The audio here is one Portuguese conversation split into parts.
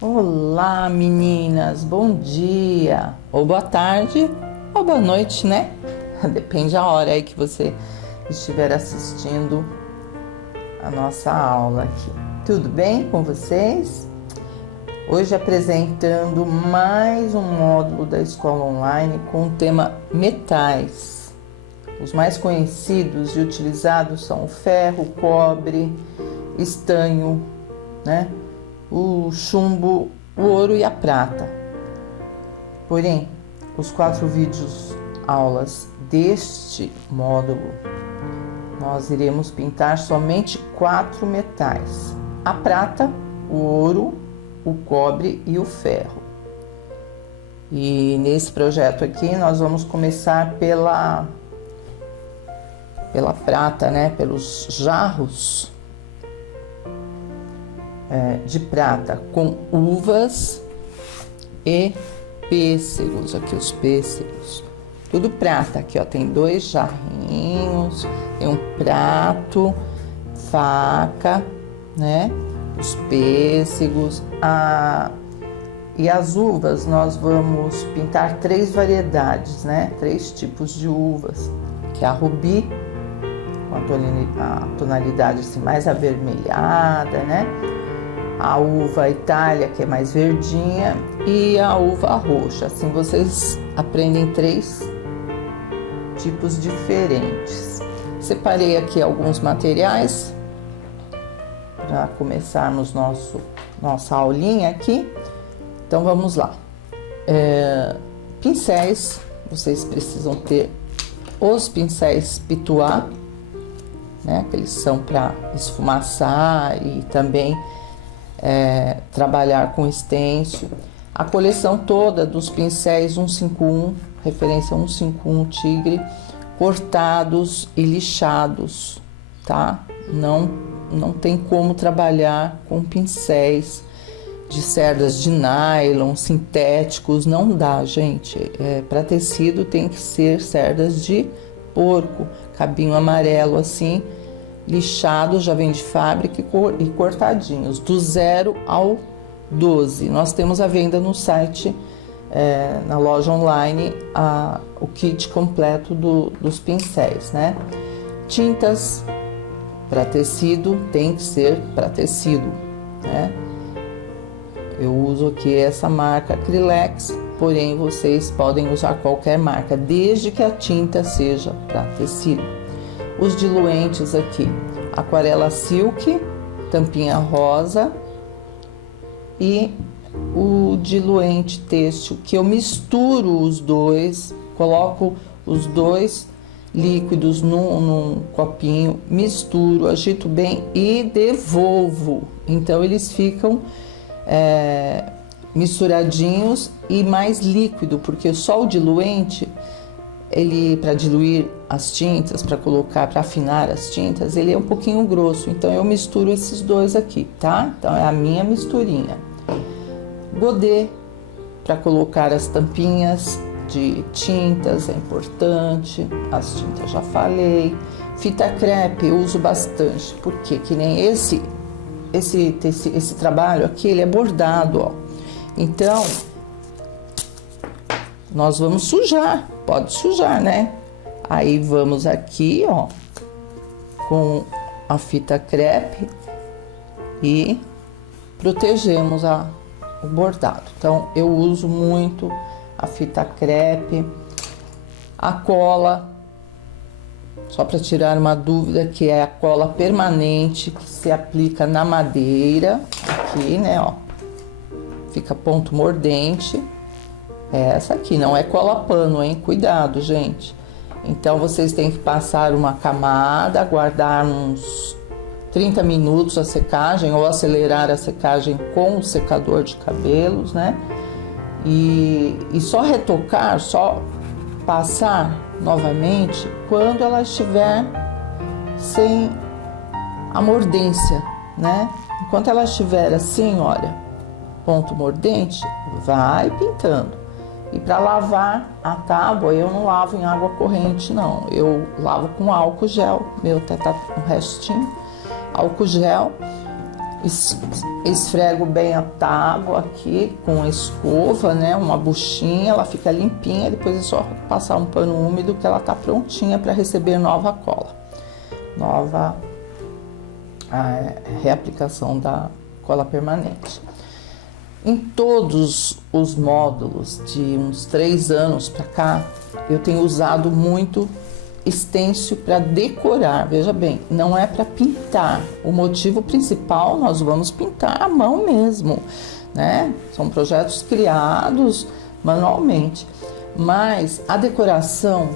Olá, meninas, bom dia, ou boa tarde, ou boa noite, né? Depende da hora aí que você estiver assistindo a nossa aula aqui. Tudo bem com vocês? Hoje apresentando mais um módulo da escola online com o tema metais. Os mais conhecidos e utilizados são o ferro, o cobre, estanho, né? O chumbo, o ouro e a prata. Porém, os 4 vídeos aulas deste módulo, nós iremos pintar somente 4 metais: a prata, o ouro, o cobre e o ferro. E nesse projeto aqui nós vamos começar pela prata, né? Pelos jarros de prata com uvas e pêssegos. Aqui os pêssegos, tudo prata. Aqui ó, tem 2 jarrinhos, tem um prato, faca, né? Os pêssegos, e as uvas nós vamos pintar 3 variedades, né? 3 tipos de uvas, que é a rubi, com a tonalidade assim, mais avermelhada, né? A uva Itália, que é mais verdinha, e a uva roxa. Assim vocês aprendem 3 tipos diferentes. Separei aqui alguns materiais para começarmos nossa aulinha aqui. Então vamos lá. Pincéis, vocês precisam ter os pincéis Pituá, né? Que eles são para esfumaçar e também trabalhar com stencil. A coleção toda dos pincéis 151, referência 151 Tigre, cortados e lixados, tá? Não tem como trabalhar com pincéis de cerdas de nylon, sintéticos, não dá, gente. Para tecido tem que ser cerdas de porco, cabinho amarelo assim, lixado, já vem de fábrica e cortadinhos, do 0 ao 12. Nós temos a venda no site, na loja online, o kit completo dos pincéis, né? Tintas para tecido tem que ser para tecido, né? Eu uso aqui essa marca Acrylex, porém vocês podem usar qualquer marca, desde que a tinta seja para tecido. Os diluentes aqui, aquarela silk, tampinha rosa, e o diluente têxtil, que eu misturo os dois, coloco os 2 líquidos num copinho, misturo, agito bem e devolvo. Então eles ficam misturadinhos e mais líquido, porque só o diluente, ele, para diluir as tintas, para colocar, para afinar as tintas, ele é um pouquinho grosso. Então eu misturo esses 2 aqui, tá? Então é a minha misturinha. Godê para colocar as tampinhas de tintas é importante. As tintas já falei. Fita crepe eu uso bastante, porque que nem esse trabalho aqui, ele é bordado, ó. Então nós vamos sujar, pode sujar, né? Aí vamos aqui, ó, com a fita crepe e protegemos o bordado. Então eu uso muito a fita crepe, a cola, só para tirar uma dúvida, que é a cola permanente que se aplica na madeira, aqui, né, ó, fica ponto mordente. Essa aqui não é cola pano, hein? Cuidado, gente. Então vocês têm que passar uma camada, aguardar uns 30 minutos a secagem, ou acelerar a secagem com o secador de cabelos, né? E só retocar, só passar novamente quando ela estiver sem a mordência, né? Enquanto ela estiver assim, olha, ponto mordente, vai pintando. E para lavar a tábua, eu não lavo em água corrente, não. Eu lavo com álcool gel, meu até tá um restinho, álcool gel, Esfrego bem a tábua aqui com a escova, né? Uma buchinha, ela fica limpinha. Depois é só passar um pano úmido que ela tá prontinha para receber nova cola. Nova reaplicação da cola permanente. Em todos os módulos de uns 3 anos para cá, eu tenho usado muito stencil para decorar. Veja bem, não é para pintar. O motivo principal, nós vamos pintar à mão mesmo, né? São projetos criados manualmente. Mas a decoração,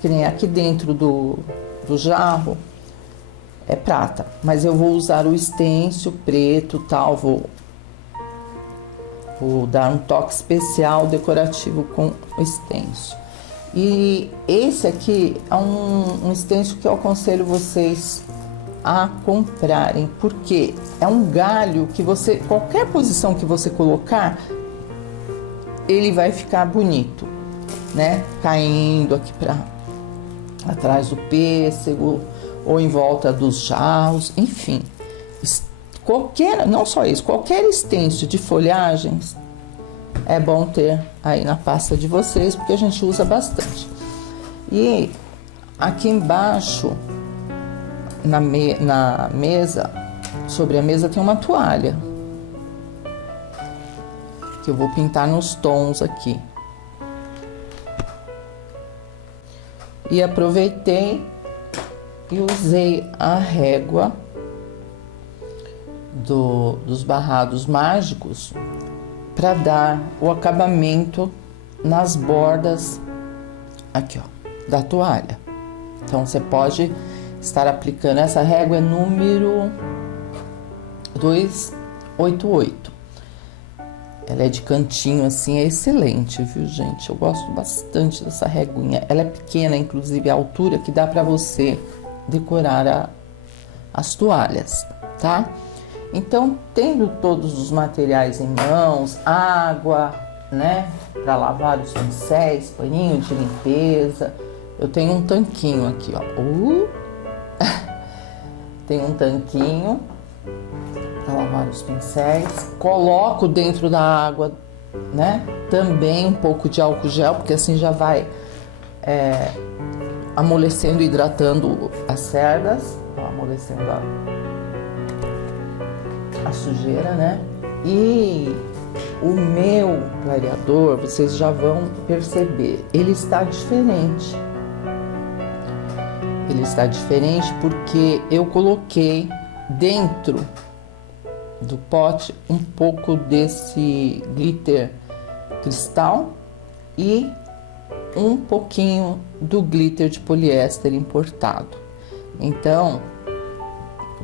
que nem aqui dentro do jarro, é prata. Mas eu vou usar o stencil preto, tal, vou dar um toque especial decorativo com o stencil. E esse aqui é um stencil que eu aconselho vocês a comprarem, porque é um galho que você, qualquer posição que você colocar, ele vai ficar bonito, né? Caindo aqui para atrás do pêssego ou em volta dos jarros, enfim. Não só isso, qualquer stencil de folhagens é bom ter aí na pasta de vocês, porque a gente usa bastante. E aqui embaixo, na mesa, sobre a mesa tem uma toalha, que eu vou pintar nos tons aqui. E aproveitei e usei a régua dos barrados mágicos para dar o acabamento nas bordas aqui, ó, da toalha. Então você pode estar aplicando, essa régua é número 288. Ela é de cantinho assim, é excelente, viu, gente? Eu gosto bastante dessa reguinha. Ela é pequena, inclusive a altura que dá para você decorar as toalhas, tá? Então, tendo todos os materiais em mãos, água, né, para lavar os pincéis, paninho de limpeza, eu tenho um tanquinho aqui, ó. Tem um tanquinho para lavar os pincéis. Coloco dentro da água, né, também um pouco de álcool gel, porque assim já vai amolecendo e hidratando as cerdas, amolecendo a sujeira, né? E o meu clareador, vocês já vão perceber, ele está diferente. Ele está diferente porque eu coloquei dentro do pote um pouco desse glitter cristal e um pouquinho do glitter de poliéster importado. Então,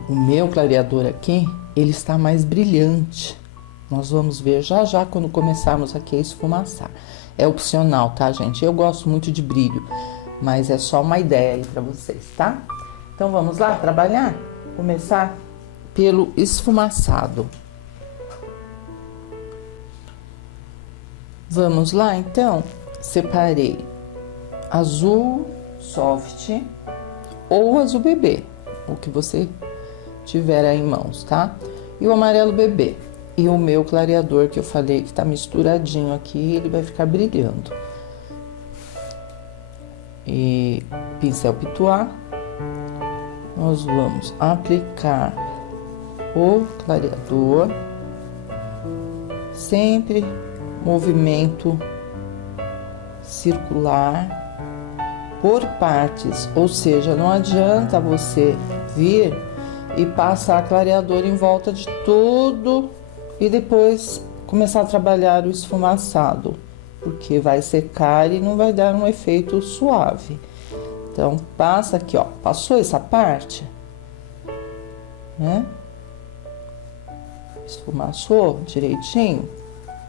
o meu clareador aqui, ele está mais brilhante. Nós vamos ver já já quando começarmos aqui a esfumaçar. É opcional, tá, gente? Eu gosto muito de brilho, mas é só uma ideia aí para vocês, tá? Então vamos lá trabalhar? Começar pelo esfumaçado. Vamos lá, então? Separei azul soft ou azul bebê, o que você tiver aí em mãos, tá? E o amarelo bebê. E o meu clareador que eu falei que tá misturadinho aqui, ele vai ficar brilhando. E pincel pituá, nós vamos aplicar o clareador, sempre movimento circular por partes, ou seja, não adianta você vir e passar clareador em volta de tudo e depois começar a trabalhar o esfumaçado, porque vai secar e não vai dar um efeito suave. Então, passa aqui, ó, passou essa parte, né? Esfumaçou direitinho,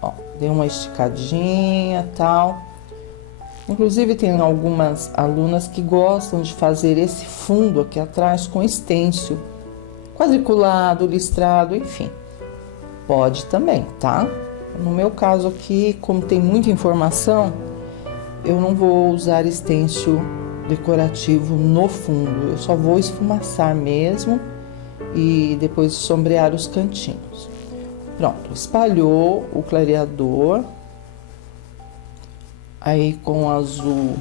ó, deu uma esticadinha, tal. Inclusive, tem algumas alunas que gostam de fazer esse fundo aqui atrás com stencil, quadriculado, listrado, enfim. Pode também, tá? No meu caso aqui, como tem muita informação, eu não vou usar stencil decorativo no fundo. Eu só vou esfumaçar mesmo e depois sombrear os cantinhos. Pronto, espalhou o clareador. Aí com azul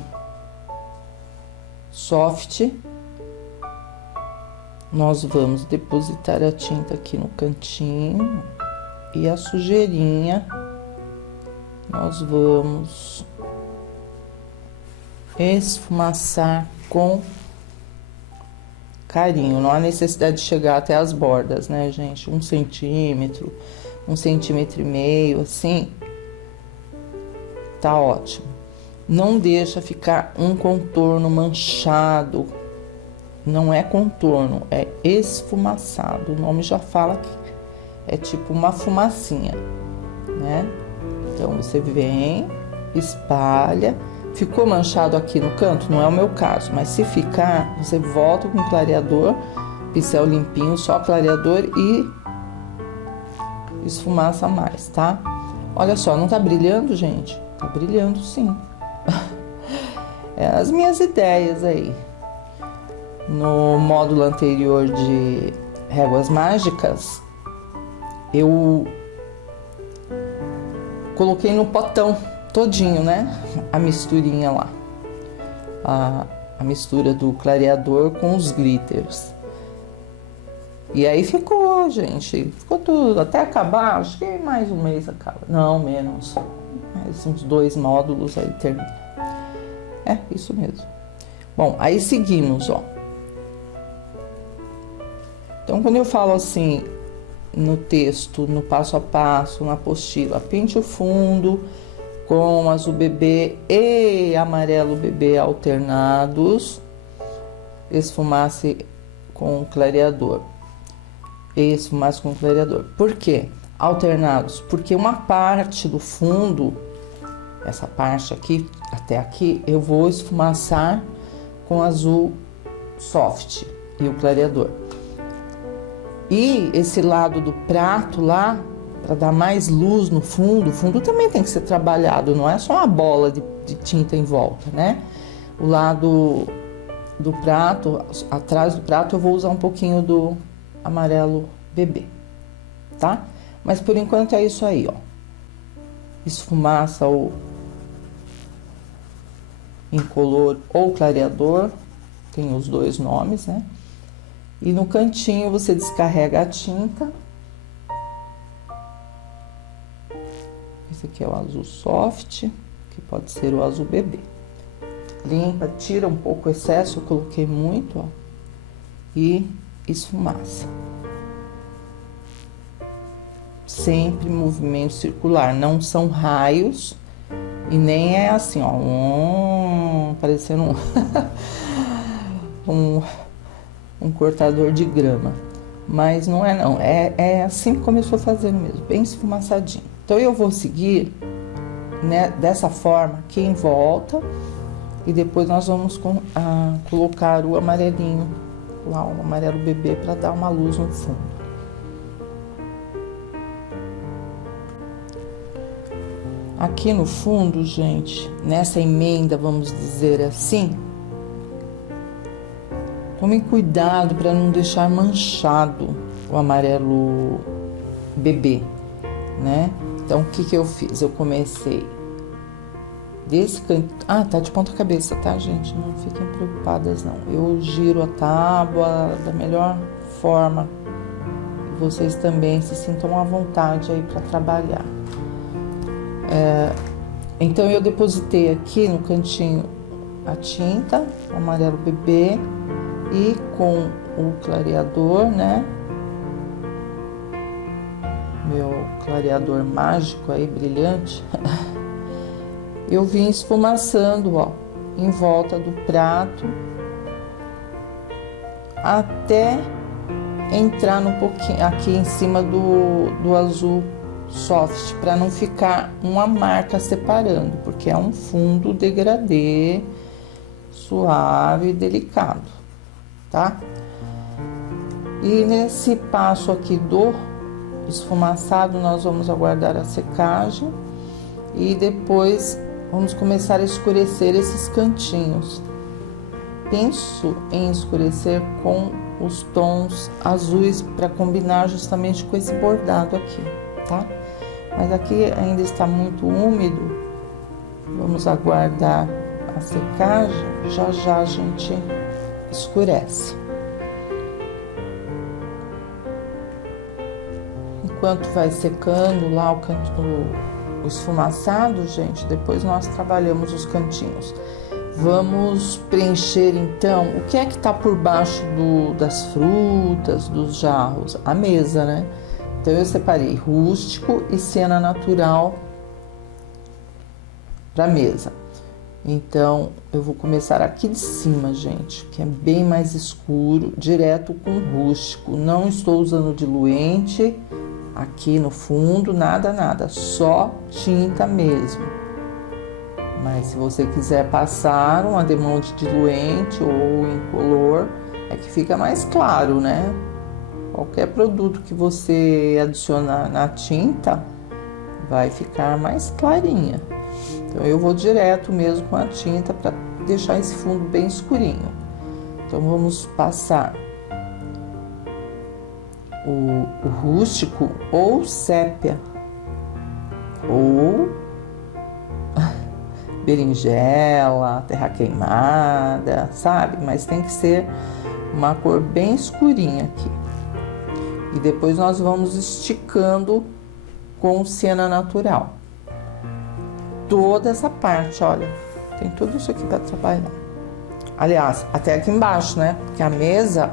soft, nós vamos depositar a tinta aqui no cantinho e a sujeirinha nós vamos esfumaçar com carinho. Não há necessidade de chegar até as bordas, né, gente? 1 centímetro, 1,5 centímetros, assim, tá ótimo. Não deixa ficar um contorno manchado. Não é contorno, é esfumaçado. O nome já fala que é tipo uma fumacinha, né? Então, você vem, espalha. Ficou manchado aqui no canto? Não é o meu caso, mas se ficar, você volta com o clareador, pincel limpinho, só clareador e esfumaça mais, tá? Olha só, não tá brilhando, gente? Tá brilhando, sim. É as minhas ideias aí. No módulo anterior de réguas mágicas, eu coloquei no potão todinho, né? A misturinha lá. A mistura do clareador com os glitters. E aí ficou, gente. Ficou tudo. Até acabar, acho que mais um mês acaba. Não, menos. Mais uns 2 módulos aí termina. É, isso mesmo. Bom, aí seguimos, ó. Então, quando eu falo assim, no texto, no passo a passo, na apostila, pinte o fundo com azul bebê e amarelo bebê alternados, esfumace com clareador. Esfumace com clareador. Por quê? Alternados, porque uma parte do fundo, essa parte aqui, até aqui, eu vou esfumaçar com azul soft e o clareador. E esse lado do prato lá, para dar mais luz no fundo, o fundo também tem que ser trabalhado, não é só uma bola de tinta em volta, né? O lado do prato, atrás do prato, eu vou usar um pouquinho do amarelo bebê, tá? Mas por enquanto é isso aí, ó. Esfumaça o incolor ou clareador, tem os dois nomes, né? E no cantinho você descarrega a tinta. Esse aqui é o azul soft, que pode ser o azul bebê. Limpa, tira um pouco o excesso, eu coloquei muito, ó. E esfumaça. Sempre movimento circular, não são raios e nem é assim, ó, parecendo um cortador de grama, mas não é não, é assim que começou fazendo mesmo, bem esfumaçadinho. Então eu vou seguir, né, dessa forma aqui em volta e depois nós vamos colocar o amarelinho lá, o amarelo bebê, para dar uma luz no fundo. Aqui no fundo, gente, nessa emenda, vamos dizer assim, tomem cuidado para não deixar manchado o amarelo bebê, né? Então, o que eu fiz? Eu comecei desse canto... Ah, tá de ponta cabeça, tá, gente? Não fiquem preocupadas, não. Eu giro a tábua da melhor forma. E vocês também se sintam à vontade aí para trabalhar. Então, eu depositei aqui no cantinho a tinta, o amarelo bebê, e com o clareador, né? Meu clareador mágico aí, brilhante. Eu vim esfumaçando, ó, em volta do prato, até entrar no pouquinho aqui em cima do azul soft, para não ficar uma marca separando, porque é um fundo degradê, suave e delicado, tá? E nesse passo aqui do esfumaçado, nós vamos aguardar a secagem e depois vamos começar a escurecer esses cantinhos. Penso em escurecer com os tons azuis para combinar justamente com esse bordado aqui, tá? Mas aqui ainda está muito úmido, vamos aguardar a secagem, já já a gente escurece. Enquanto vai secando lá o esfumaçado, gente, depois nós trabalhamos os cantinhos. Vamos preencher então, o que é que tá por baixo das frutas, dos jarros? A mesa, né? Então eu separei rústico e siena natural para mesa. Então eu vou começar aqui de cima, gente, que é bem mais escuro, direto com rústico. Não estou usando diluente aqui no fundo, nada, só tinta mesmo. Mas se você quiser passar um ademão de diluente ou incolor, é que fica mais claro, né? Qualquer produto que você adicionar na tinta vai ficar mais clarinha. Então eu vou direto mesmo com a tinta para deixar esse fundo bem escurinho. Então vamos passar o rústico ou sépia ou berinjela, terra queimada, sabe? Mas tem que ser uma cor bem escurinha aqui. E depois nós vamos esticando com siena natural. Toda essa parte, olha, tem tudo isso aqui para trabalhar. Aliás, até aqui embaixo, né? Porque a mesa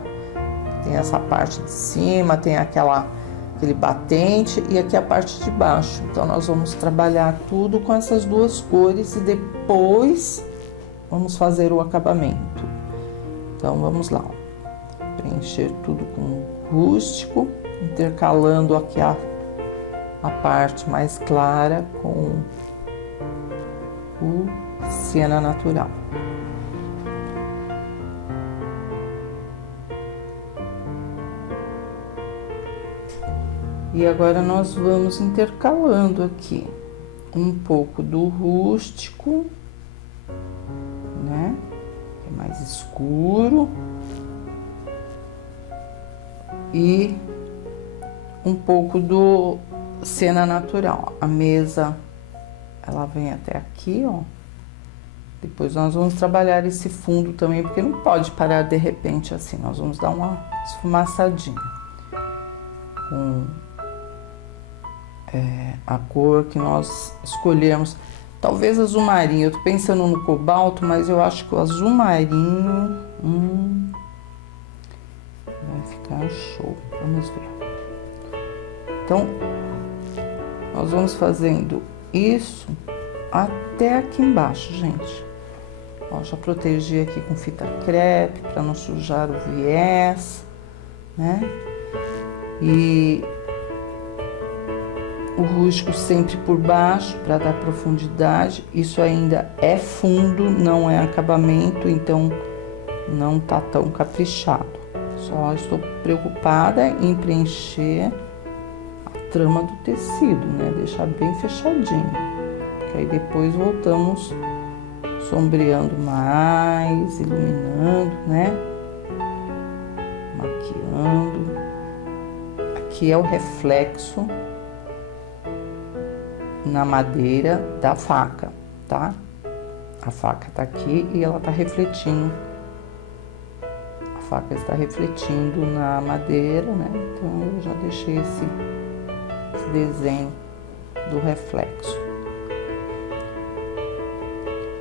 tem essa parte de cima, tem aquele batente e aqui a parte de baixo. Então nós vamos trabalhar tudo com essas duas cores e depois vamos fazer o acabamento. Então vamos lá, ó. Preencher tudo com rústico, intercalando aqui a parte mais clara com o siena natural. E agora nós vamos intercalando aqui um pouco do rústico, né? É mais escuro. E um pouco do siena natural. A mesa, ela vem até aqui, ó. Depois nós vamos trabalhar esse fundo também, porque não pode parar de repente assim. Nós vamos dar uma esfumaçadinha com a cor que nós escolhemos. Talvez azul marinho. Eu tô pensando no cobalto, mas eu acho que o azul marinho vai ficar show. Vamos ver. Então, nós vamos fazendo isso até aqui embaixo, gente. Ó, já protegi aqui com fita crepe para não sujar o viés, né? E o rústico sempre por baixo para dar profundidade. Isso ainda é fundo, não é acabamento, então não tá tão caprichado. Só estou preocupada em preencher a trama do tecido, né? Deixar bem fechadinho. Porque aí depois voltamos sombreando mais, iluminando, né? Maquiando. Aqui é o reflexo na madeira da faca, tá? A faca tá aqui e ela tá refletindo. A faca está refletindo na madeira, né? Então eu já deixei esse desenho do reflexo.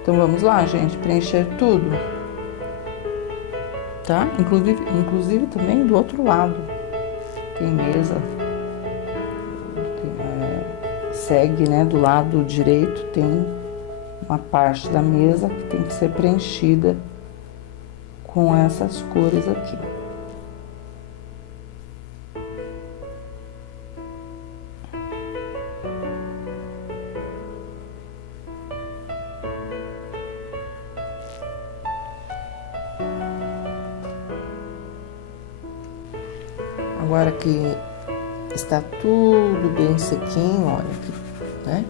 Então vamos lá, gente, preencher tudo, tá? Inclusive também do outro lado tem mesa. Segue, né, do lado direito tem uma parte da mesa que tem que ser preenchida com essas cores aqui. Agora que está tudo bem sequinho, olha aqui, né?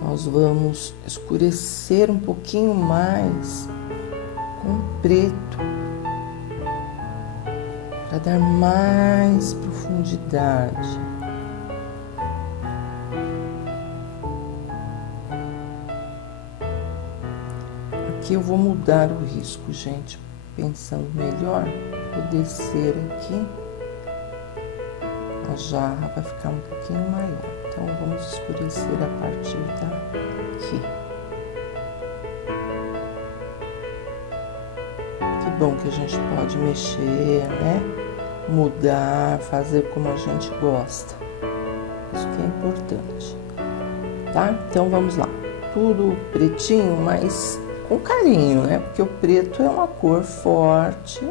Nós vamos escurecer um pouquinho mais com preto. para dar mais profundidade. Aqui eu vou mudar o risco, gente, pensando melhor, vou descer aqui, a jarra vai ficar um pouquinho maior, então vamos escurecer a partir daqui. Que bom que a gente pode mexer, né? Mudar, fazer como a gente gosta, isso que é importante, tá? Então vamos lá, tudo pretinho, mas com carinho, né? Porque o preto é uma cor forte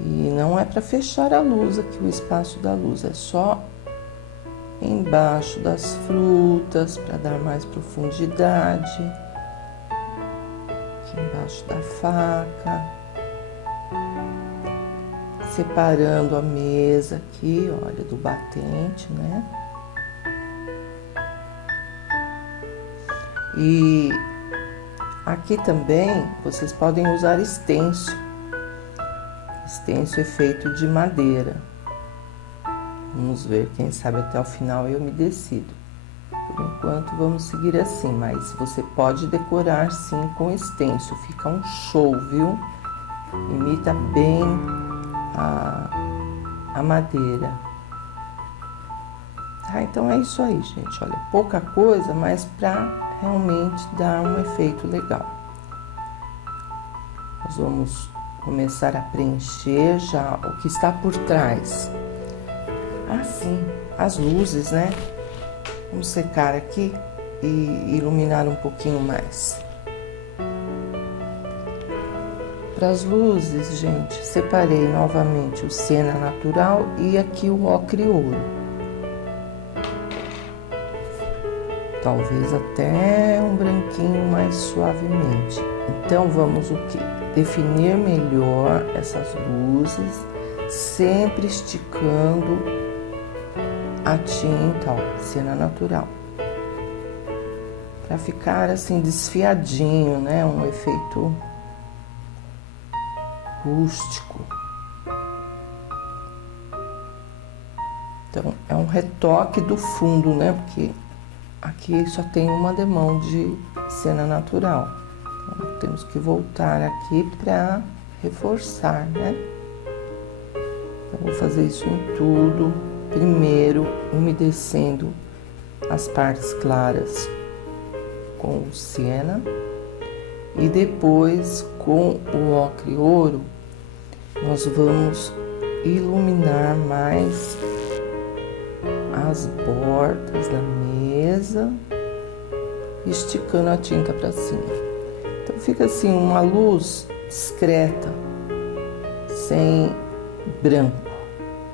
e não é para fechar a luz aqui, o espaço da luz, é só embaixo das frutas para dar mais profundidade, aqui embaixo da faca, separando a mesa aqui, olha, do batente, né? E aqui também vocês podem usar stencil. Stencil é feito de madeira. Vamos ver, quem sabe até o final eu me decido. Por enquanto vamos seguir assim, mas você pode decorar sim com stencil, fica um show, viu? Imita bem a madeira. Tá, então é isso aí, gente. Olha, pouca coisa, mas para realmente dar um efeito legal. Nós vamos começar a preencher já o que está por trás. Assim, as luzes, né? Vamos secar aqui e iluminar um pouquinho mais. Para as luzes, gente, separei novamente o siena natural e aqui o ocre ouro. Talvez até um branquinho mais suavemente. Então vamos o quê? Definir melhor essas luzes, sempre esticando a tinta, ó, siena natural, para ficar assim desfiadinho, né? Um efeito rústico. Então é um retoque do fundo, né? Porque aqui só tem uma demão de siena natural. Então, temos que voltar aqui para reforçar, né? Então, vou fazer isso em tudo. Primeiro, umedecendo as partes claras com o siena. E depois, com o ocre ouro, nós vamos iluminar mais as bordas da mesa, esticando a tinta para cima. Então fica assim uma luz discreta, sem branco,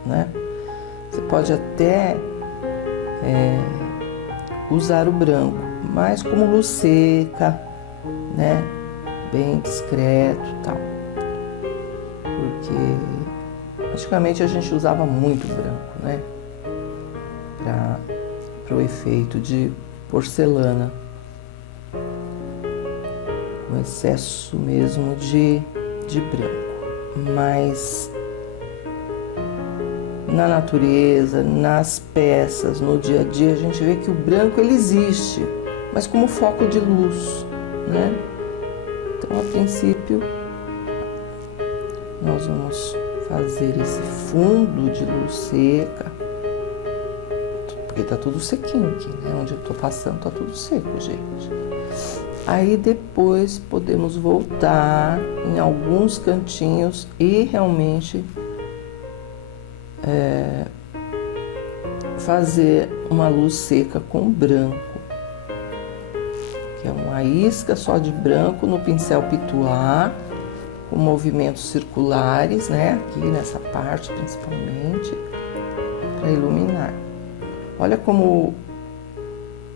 né? Você pode até usar o branco, mas como luz seca, né? Bem discreto e tal. Porque antigamente a gente usava muito branco, né? Para o efeito de porcelana, com excesso mesmo de branco. Mas na natureza, nas peças, no dia a dia, a gente vê que o branco ele existe, mas como foco de luz, né? Então, a princípio, nós vamos fazer esse fundo de luz seca, porque tá tudo sequinho aqui, né? Onde eu tô passando tá tudo seco, gente. Aí depois podemos voltar em alguns cantinhos e realmente fazer uma luz seca com branco, que é uma isca só de branco no pincel pituá, com movimentos circulares, né? Aqui nessa parte principalmente, para iluminar. Olha como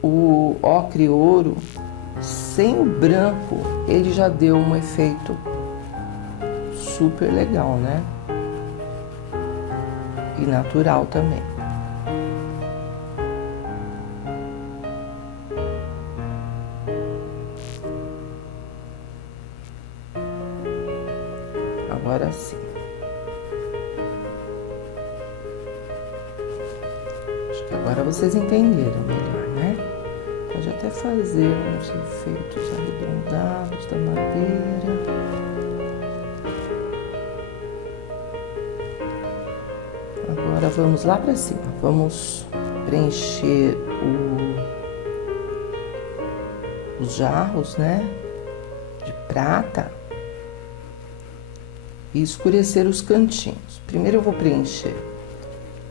o ocre ouro, sem o branco, ele já deu um efeito super legal, né? E natural também. Agora sim. Agora vocês entenderam melhor, né? Pode até fazer uns efeitos arredondados da madeira. Agora vamos lá para cima. Vamos preencher os jarros, né? De prata. E escurecer os cantinhos. Primeiro eu vou preencher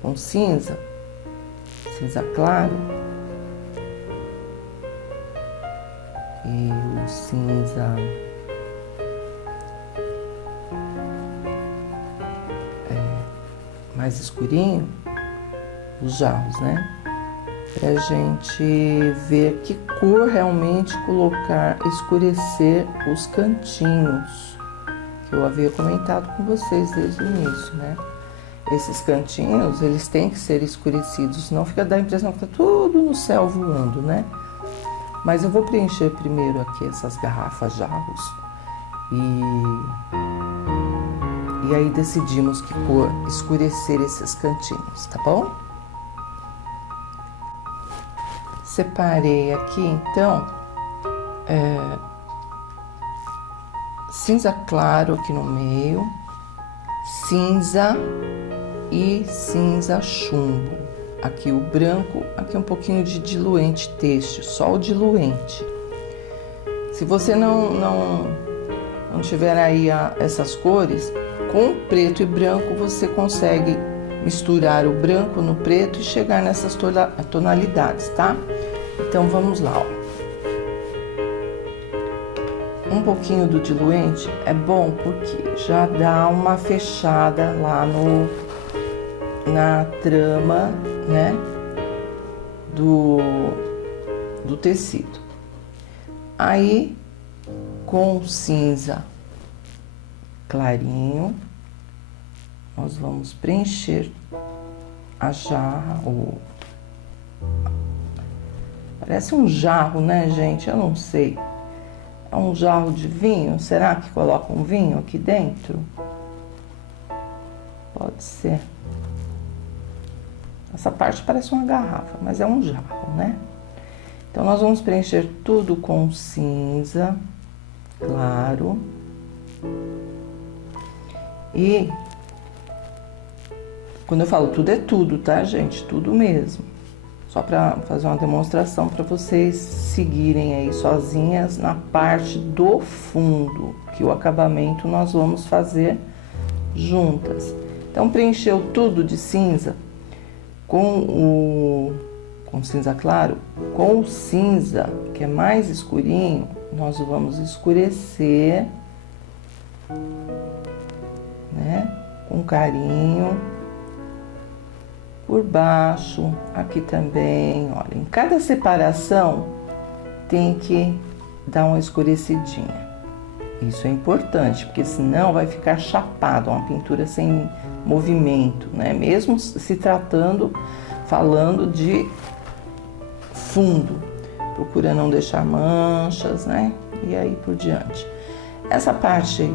com cinza claro. E o cinza mais escurinho, os jarros, né? Pra gente ver que cor realmente colocar, escurecer os cantinhos, que eu havia comentado com vocês desde o início, né? Esses cantinhos, eles têm que ser escurecidos, senão fica dá a impressão que tá tudo no céu voando, né? Mas eu vou preencher primeiro aqui essas garrafas, jarros, e aí decidimos que cor escurecer esses cantinhos, tá bom? Separei aqui, então, cinza claro aqui no meio, cinza e cinza chumbo. Aqui o branco, aqui um pouquinho de diluente têxtil, só o diluente. Se você não tiver aí essas cores, com preto e branco você consegue misturar o branco no preto e chegar nessas tonalidades, tá? Então vamos lá, ó. Um pouquinho do diluente é bom porque já dá uma fechada lá na trama, né, do tecido. Aí, com cinza clarinho, nós vamos preencher a jarra, parece um jarro, né, gente? Eu não sei. É um jarro de vinho? Será que coloca um vinho aqui dentro? Pode ser. Essa parte parece uma garrafa, mas é um jarro, né? Então, nós vamos preencher tudo com cinza claro. E quando eu falo tudo, é tudo, tá, gente? Tudo mesmo. Só para fazer uma demonstração para vocês seguirem aí sozinhas na parte do fundo, que o acabamento nós vamos fazer juntas. Então, preencheu tudo de cinza com cinza claro, com o cinza que é mais escurinho, nós vamos escurecer, né? Com carinho. Por baixo, aqui também, olha, em cada separação tem que dar uma escurecidinha. Isso é importante, porque senão vai ficar chapado, uma pintura sem movimento, né? Mesmo se falando de fundo, procura não deixar manchas, né? E aí por diante. Essa parte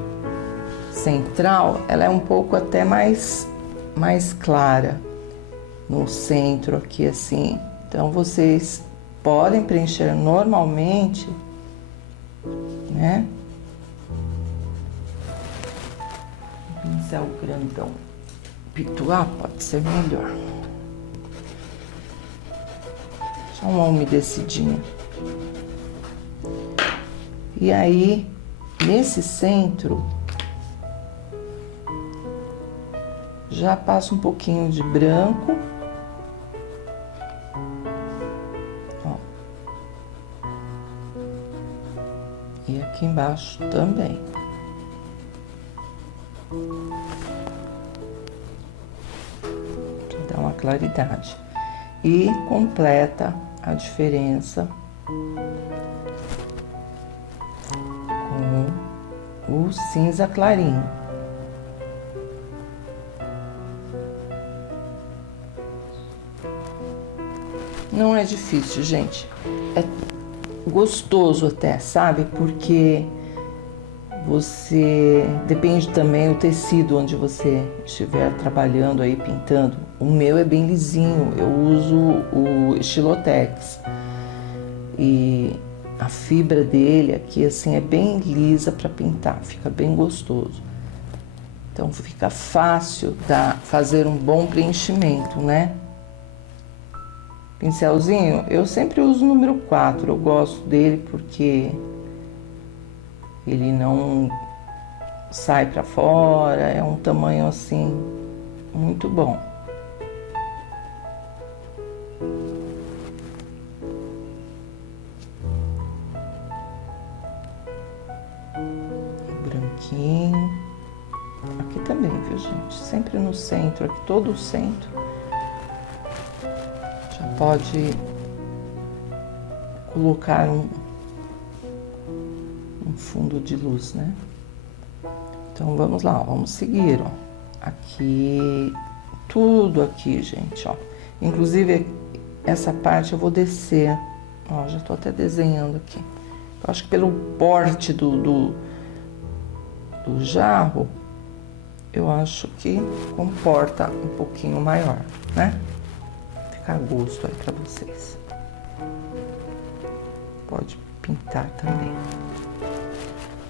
central, ela é um pouco até mais clara. No centro aqui assim, então vocês podem preencher normalmente, né? Pincel grandão, pituar pode ser melhor. Só uma umedecidinha. E aí, nesse centro, já passo um pouquinho de branco. E aqui embaixo também. Dá uma claridade. E completa a diferença com o cinza clarinho. Não é difícil, gente. É gostoso até, sabe? Porque você depende também do tecido onde você estiver trabalhando aí, pintando. O meu é bem lisinho, eu uso o Estilotex e a fibra dele aqui assim é bem lisa para pintar, fica bem gostoso. Então fica fácil fazer um bom preenchimento, né? Pincelzinho, eu sempre uso o número 4, eu gosto dele porque ele não sai para fora, é um tamanho assim muito bom. Branquinho. Aqui também, viu, gente? Sempre no centro, aqui todo o centro. Já pode colocar um fundo de luz, né? Então vamos lá, ó, vamos seguir, ó. Aqui, tudo aqui, gente, ó. Inclusive essa parte eu vou descer, ó, já tô até desenhando aqui. Eu acho que pelo porte do jarro, eu acho que comporta um pouquinho maior, né? Fica a gosto aí pra vocês. Pode pintar também.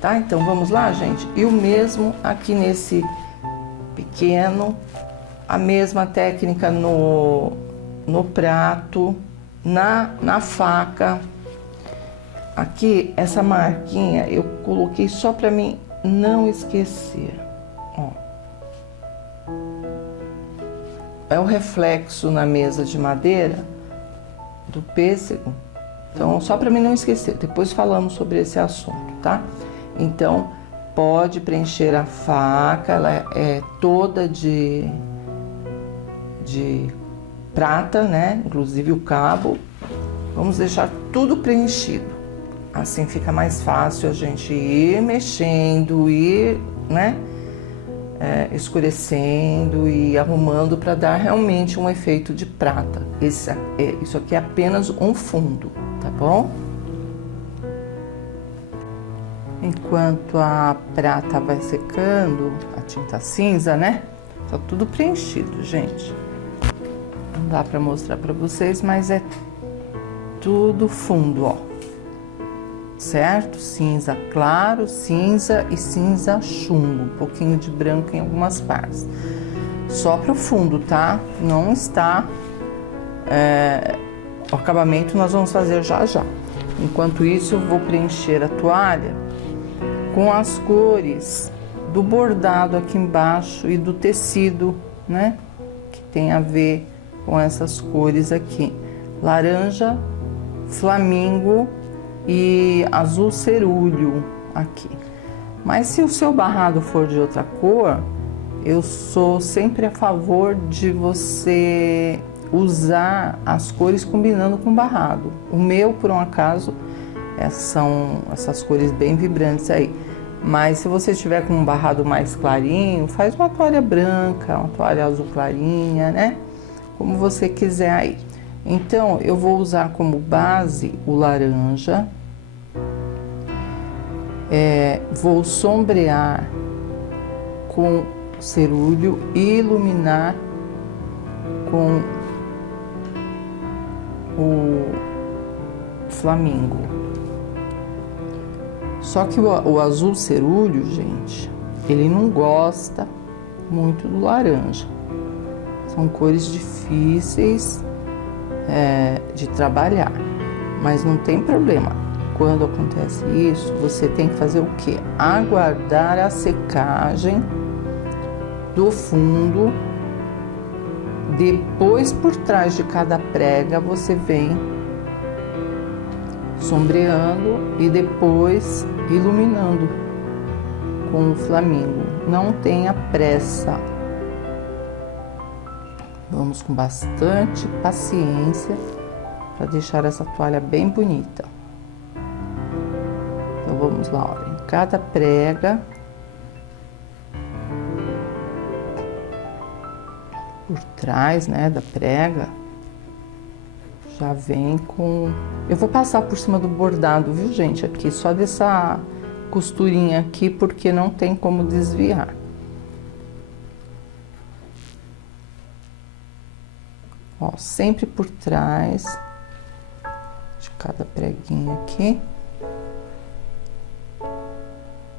Tá? Então vamos lá, gente? E o mesmo aqui nesse pequeno, a mesma técnica no prato, na faca. Aqui, essa marquinha eu coloquei só pra mim não esquecer, ó. É o reflexo na mesa de madeira do pêssego. Então, só para mim não esquecer, depois falamos sobre esse assunto, tá? Então, pode preencher a faca, ela é toda de prata, né? Inclusive o cabo. Vamos deixar tudo preenchido. Assim fica mais fácil a gente ir mexendo, né? Escurecendo e arrumando para dar realmente um efeito de prata. Isso aqui é apenas um fundo, tá bom? Enquanto a prata vai secando, a tinta cinza, né? Tá tudo preenchido, gente. Não dá para mostrar para vocês, mas é tudo fundo, ó. Certo? Cinza claro, cinza e cinza chumbo, um pouquinho de branco em algumas partes. Só para o fundo, tá? Não está... o acabamento nós vamos fazer já já. Enquanto isso, eu vou preencher a toalha com as cores do bordado aqui embaixo e do tecido, né? Que tem a ver com essas cores aqui. Laranja, flamingo e azul cerúleo aqui. Mas se o seu barrado for de outra cor, eu sou sempre a favor de você usar as cores combinando com o barrado. O meu, por um acaso, são essas cores bem vibrantes aí. Mas se você tiver com um barrado mais clarinho, faz uma toalha branca, uma toalha azul clarinha, né? Como você quiser aí. Então, eu vou usar como base o laranja. Vou sombrear com cerúleo e iluminar com o flamingo. Só que o azul cerúleo, gente, ele não gosta muito do laranja. São cores difíceis de trabalhar, mas não tem problema. Quando acontece isso, você tem que fazer o quê? Aguardar a secagem do fundo. Depois, por trás de cada prega, você vem sombreando e depois iluminando com o flamingo. Não tenha pressa. Vamos com bastante paciência para deixar essa toalha bem bonita. Então vamos lá, olha, em cada prega, por trás, né, da prega, já vem com... Eu vou passar por cima do bordado, viu, gente? Aqui, só costurinha aqui porque não tem como desviar. Ó, sempre por trás de cada preguinho aqui,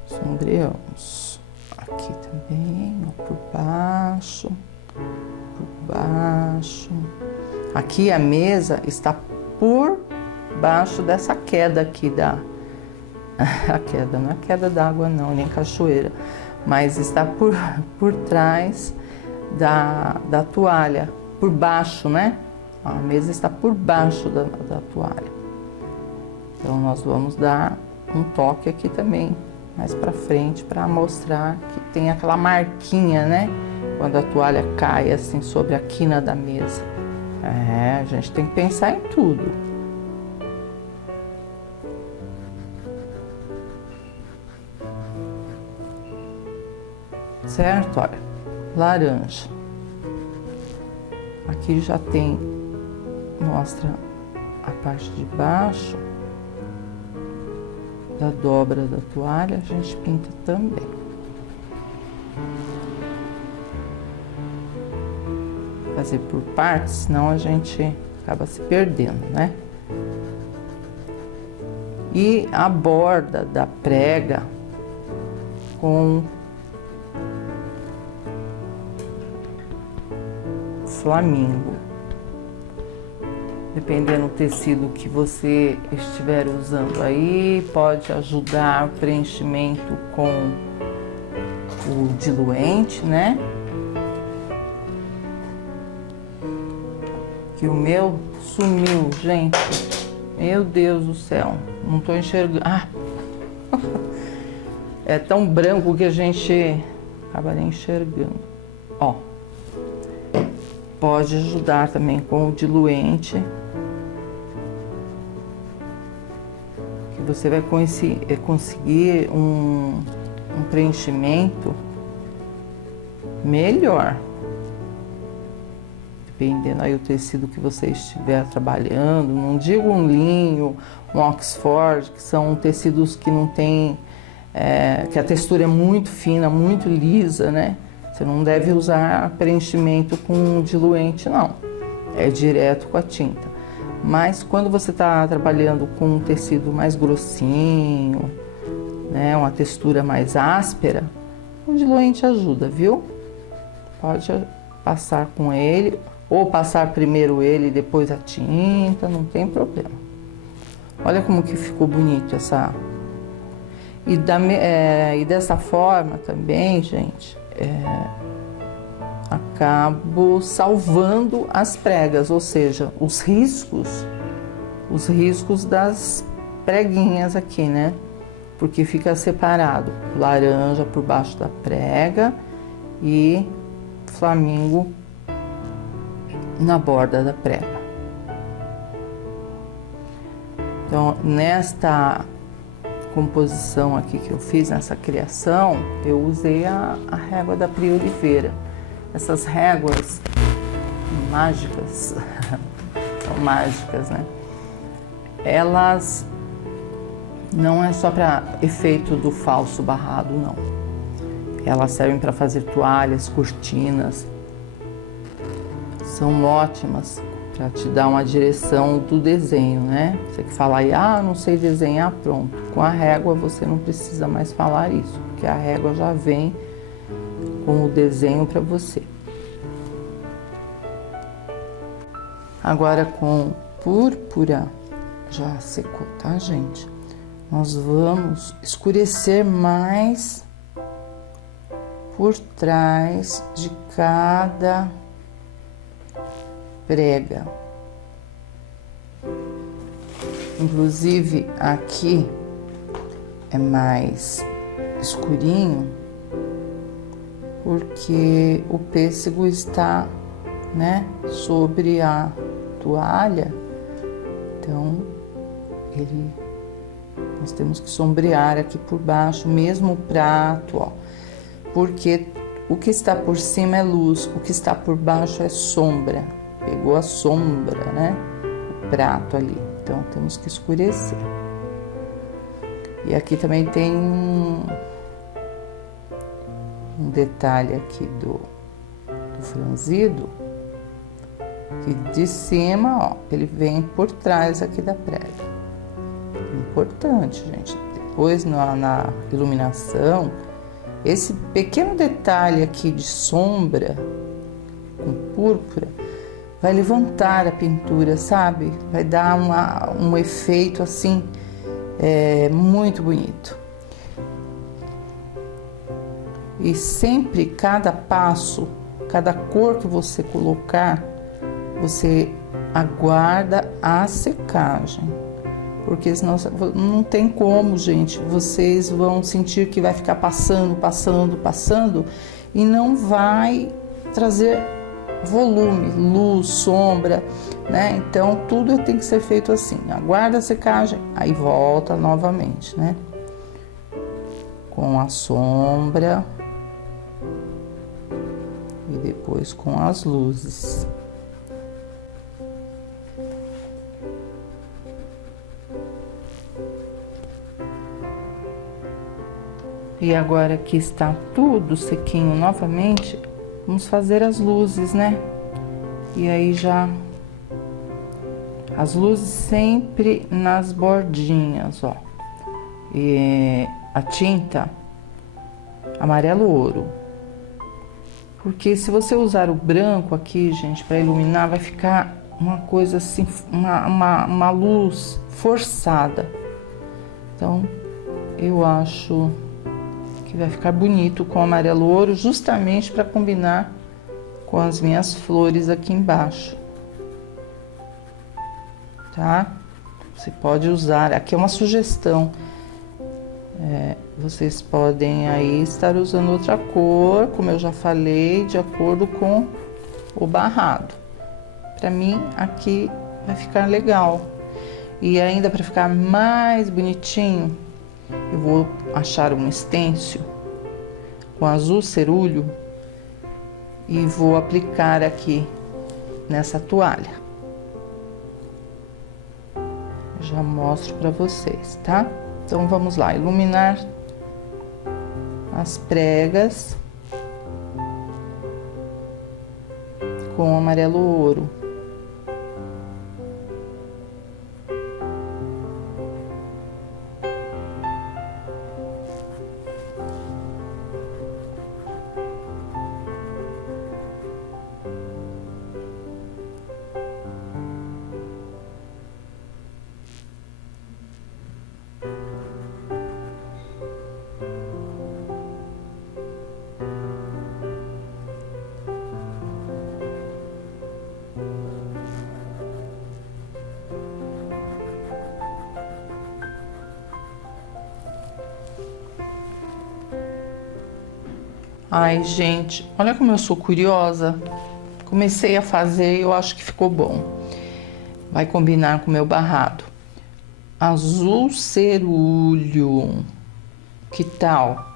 sombreamos. Aqui também, ó, por baixo, por baixo. Aqui a mesa está por baixo dessa queda aqui da... A queda, não é queda d'água não, nem cachoeira, mas está por trás da toalha, por baixo, né? A mesa está por baixo da toalha. Então nós vamos dar um toque aqui também, mais pra frente, para mostrar que tem aquela marquinha, né? Quando a toalha cai assim sobre a quina da mesa. É, a gente tem que pensar em tudo. Certo? Olha, laranja. Aqui já tem, mostra a parte de baixo da dobra da toalha, a gente pinta também. Fazer por partes, senão a gente acaba se perdendo, né? E a borda da prega com flamingo. Dependendo do tecido que você estiver usando aí, pode ajudar o preenchimento com o diluente, né? Que o meu sumiu, gente. Meu Deus do céu, não tô enxergando. Ah. É tão branco que a gente acaba nem enxergando. Ó. Pode ajudar também com o diluente, que você vai conseguir um preenchimento melhor, dependendo aí do tecido que você estiver trabalhando. Não digo um linho, um Oxford, que são tecidos que não tem, que a textura é muito fina, muito lisa, né? Você não deve usar preenchimento com diluente, não. É direto com a tinta. Mas quando você está trabalhando com um tecido mais grossinho, né, uma textura mais áspera, o diluente ajuda, viu? Pode passar com ele, ou passar primeiro ele e depois a tinta, não tem problema. Olha como que ficou bonito essa... E dessa forma também, gente... acabo salvando as pregas, ou seja, os riscos das preguinhas aqui, né? Porque fica separado laranja por baixo da prega e flamingo na borda da prega. Então, nesta composição aqui que eu fiz, nessa criação, eu usei a régua da Pri Oliveira. Essas réguas mágicas, são mágicas, né? Elas não é só para efeito do falso barrado, não. Elas servem para fazer toalhas, cortinas. São ótimas para te dar uma direção do desenho, né? Você que fala aí, não sei desenhar, pronto. Com a régua você não precisa mais falar isso, porque a régua já vem com o desenho para você. Agora com púrpura, já secou, tá, gente? Nós vamos escurecer mais por trás de cada prega. Inclusive aqui é mais escurinho porque o pêssego está, né, sobre a toalha, então nós temos que sombrear aqui por baixo, mesmo o prato, ó, porque o que está por cima é luz, o que está por baixo é sombra. Pegou a sombra, né? O prato ali. Então temos que escurecer. E aqui também tem um detalhe aqui do franzido, que de cima, ó, ele vem por trás aqui da prega. Importante, gente. Depois na iluminação, esse pequeno detalhe aqui de sombra com púrpura vai levantar a pintura, sabe? Vai dar um efeito assim, muito bonito. E sempre, cada passo, cada cor que você colocar, você aguarda a secagem. Porque senão não tem como, gente. Vocês vão sentir que vai ficar passando e não vai trazer volume, luz, sombra, né? Então tudo tem que ser feito assim. Aguarda a secagem, aí volta novamente, né? Com a sombra e depois com as luzes. E agora que está tudo sequinho novamente, vamos fazer as luzes, né? E aí já... As luzes sempre nas bordinhas, ó. E a tinta amarelo ouro. Porque se você usar o branco aqui, gente, para iluminar, vai ficar uma coisa assim, uma luz forçada. Então, eu acho que vai ficar bonito com amarelo ouro, justamente para combinar com as minhas flores aqui embaixo, tá? Você pode usar, aqui é uma sugestão, vocês podem aí estar usando outra cor, como eu já falei, de acordo com o barrado. Para mim, aqui vai ficar legal. E ainda para ficar mais bonitinho, eu vou achar um stencil com azul cerúleo e vou aplicar aqui nessa toalha. Já mostro para vocês, tá? Então vamos lá, iluminar as pregas com amarelo ouro. Ai, gente, olha como eu sou curiosa. Comecei a fazer e eu acho que ficou bom. Vai combinar com o meu barrado. Azul cerúleo. Que tal?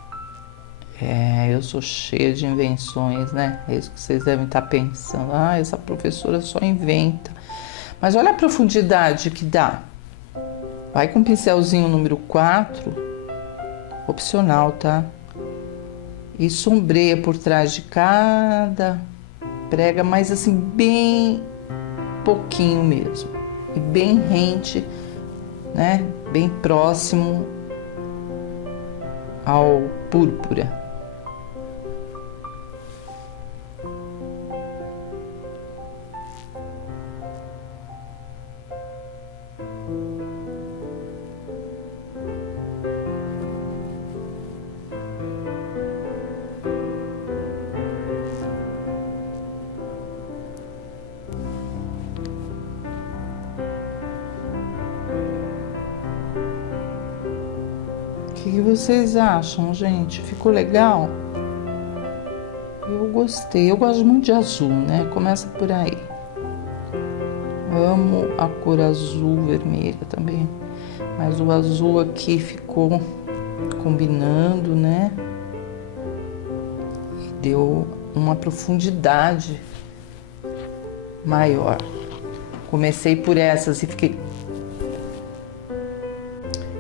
Eu sou cheia de invenções, né? É isso que vocês devem estar pensando. Ah, essa professora só inventa. Mas olha a profundidade que dá. Vai com o pincelzinho número 4, opcional, tá? E sombreia por trás de cada prega, mas assim, bem pouquinho mesmo. E bem rente, né? Bem próximo ao púrpura. O que vocês acham, gente? Ficou legal? Eu gostei. Eu gosto muito de azul, né? Começa por aí. Amo a cor azul vermelha também. Mas o azul aqui ficou combinando, né? E deu uma profundidade maior. Comecei por essas e fiquei...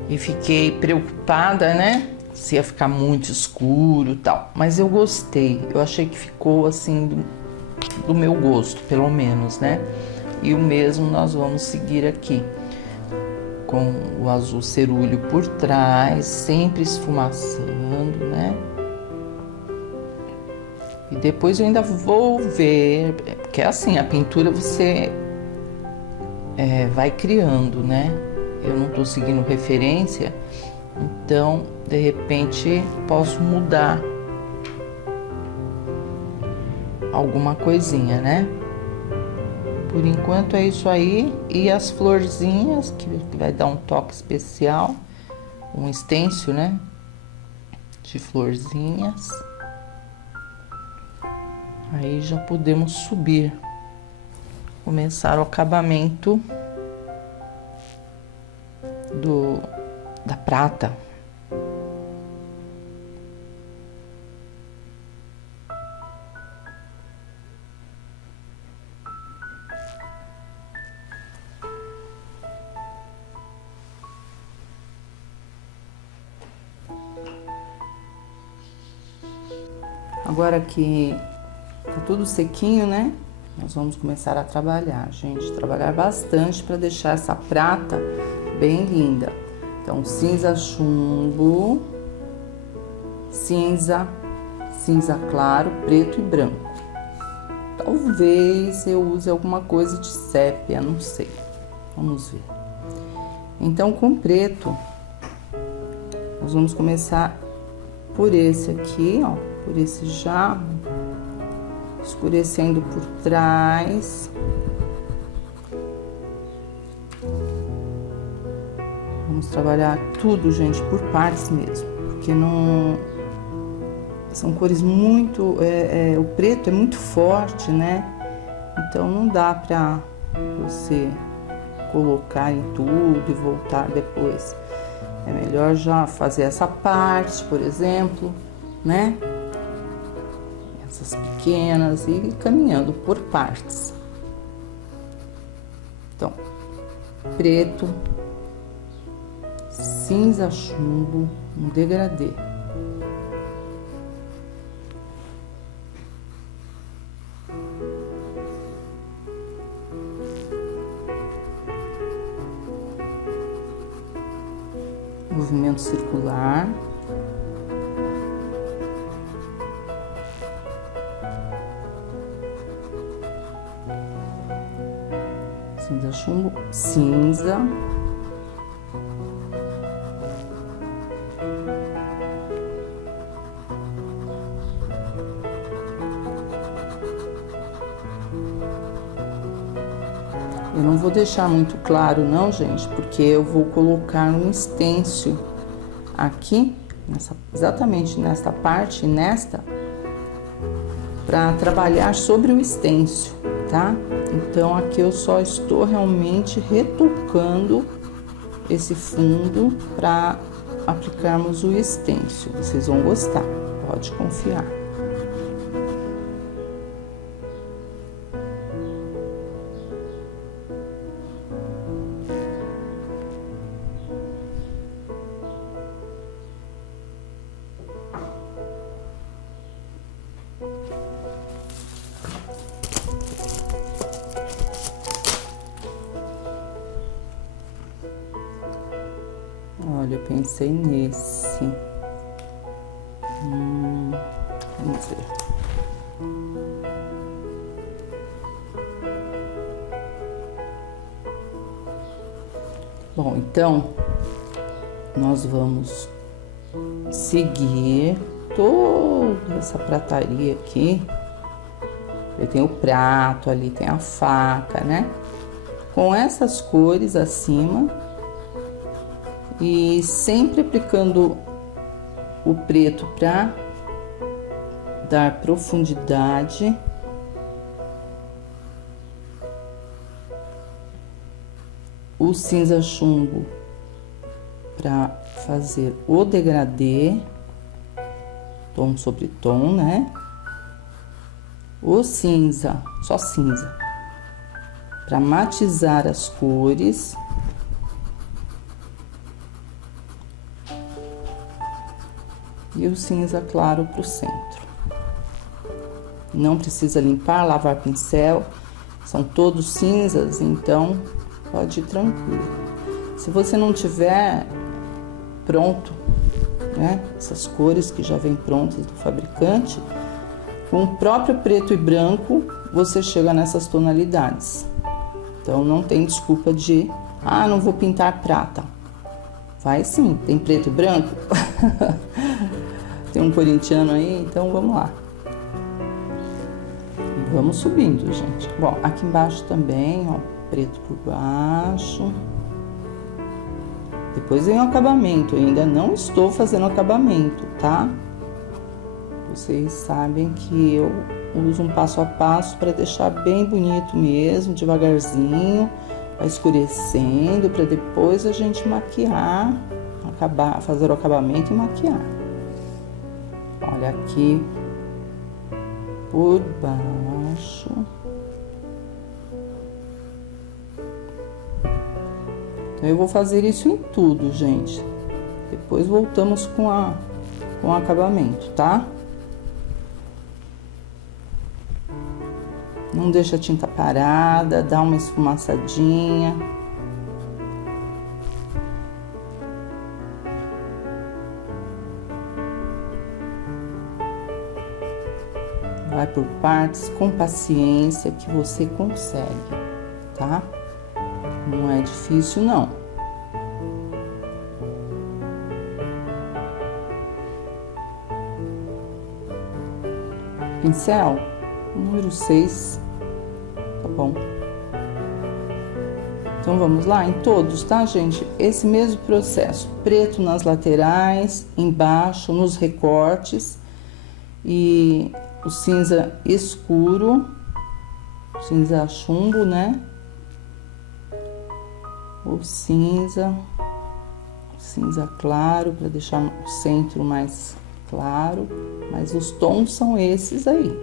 e fiquei preocupada, né? Se ia ficar muito escuro e tal. Mas eu gostei, eu achei que ficou assim do meu gosto, pelo menos, né? E o mesmo nós vamos seguir aqui, com o azul cerúleo por trás, sempre esfumaçando, né? E depois eu ainda vou ver, porque assim, a pintura você vai criando, né? Eu não tô seguindo referência, então, de repente, posso mudar alguma coisinha, né? Por enquanto é isso aí. E as florzinhas, que vai dar um toque especial. Um stencil, né? De florzinhas. Aí já podemos subir. Começar o acabamento da prata. Agora que tá tudo sequinho, né? Nós vamos começar a trabalhar, gente. Trabalhar bastante para deixar essa prata bem linda. Então, cinza chumbo, cinza, cinza claro, preto e branco. Talvez eu use alguma coisa de sépia, não sei. Vamos ver. Então, com preto, nós vamos começar por esse aqui, ó. Por esse já, escurecendo por trás. Vamos trabalhar tudo, gente, por partes mesmo, porque não são cores muito, o preto é muito forte, né? Então não dá pra você colocar em tudo e voltar depois. É melhor já fazer essa parte, por exemplo, né? Essas pequenas e ir caminhando por partes. Então, preto, cinza chumbo, um degradê. Movimento circular. Cinza chumbo, cinza. Eu não vou deixar muito claro não, gente, porque eu vou colocar um stencil aqui, exatamente nesta parte, para trabalhar sobre o stencil, tá? Então, aqui eu só estou realmente retocando esse fundo para aplicarmos o stencil. Vocês vão gostar, pode confiar. Olha, eu pensei nesse. Vamos ver. Bom, então, nós vamos seguir toda essa prataria aqui. Ali tem o prato, ali tem a faca, né? Com essas cores acima. E sempre aplicando o preto para dar profundidade. O cinza chumbo para fazer o degradê, tom sobre tom, né? O cinza, só cinza, para matizar as cores. e o cinza claro pro centro. Não precisa limpar, lavar pincel, são todos cinzas, então pode ir tranquilo. Se você não tiver pronto, né, essas cores que já vêm prontas do fabricante, com o próprio preto e branco você chega nessas tonalidades. Então não tem desculpa de, não vou pintar prata. Vai sim, tem preto e branco. Tem um corintiano aí, então vamos lá. Vamos subindo, gente. Bom, aqui embaixo também, ó, preto por baixo. Depois vem o acabamento, eu ainda não estou fazendo acabamento, tá? Vocês sabem que eu uso um passo a passo para deixar bem bonito mesmo, devagarzinho, vai escurecendo, para depois a gente maquiar, fazer o acabamento e maquiar. Olha aqui por baixo. Então, eu vou fazer isso em tudo, gente. Depois voltamos com o acabamento, tá? Não deixa a tinta parada, dá uma esfumaçadinha. Vai por partes, com paciência, que você consegue, tá? Não é difícil, não. Pincel, número 6, tá bom? Então, vamos lá, em todos, tá, gente? Esse mesmo processo, preto nas laterais, embaixo, nos recortes, e o cinza escuro, cinza chumbo, né? O cinza claro, para deixar o centro mais claro, mas os tons são esses aí.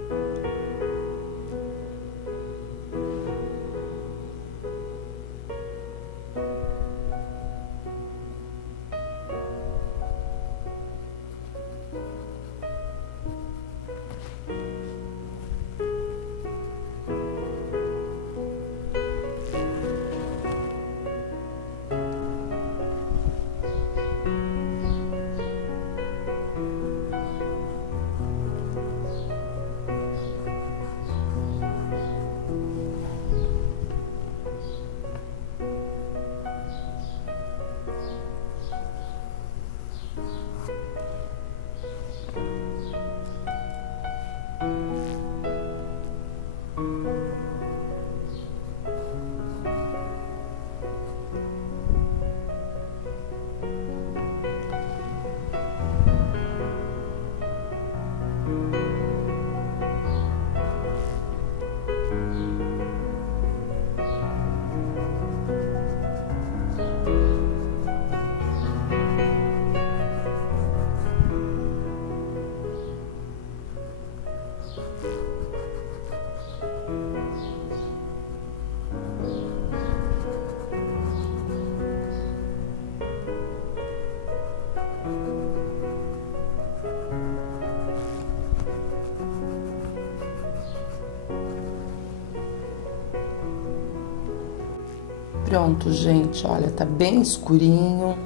Pronto, gente, olha, tá bem escurinho,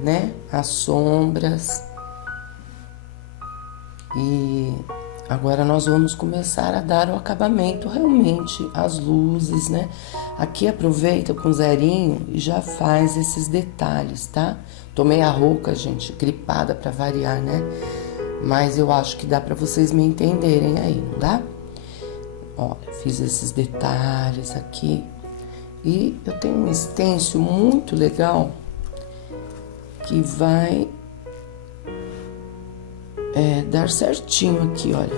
né? As sombras. E agora nós vamos começar a dar o acabamento realmente, as luzes, né? Aqui aproveita com zerinho e já faz esses detalhes, tá? Tô meia rouca, gente, gripada pra variar, né? Mas eu acho que dá pra vocês me entenderem aí, não dá? Olha, fiz esses detalhes aqui. E eu tenho um stencil muito legal que vai dar certinho aqui, olha.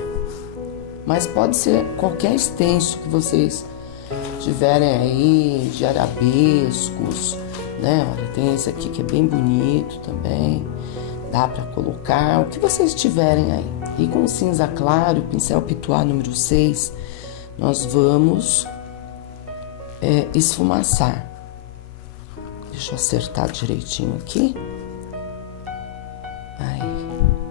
Mas pode ser qualquer stencil que vocês tiverem aí, de arabescos, né? Olha, tem esse aqui que é bem bonito também. Dá pra colocar o que vocês tiverem aí. E com cinza claro, pincel Pituá número 6, nós vamos esfumaçar. Deixa eu acertar direitinho aqui. Aí.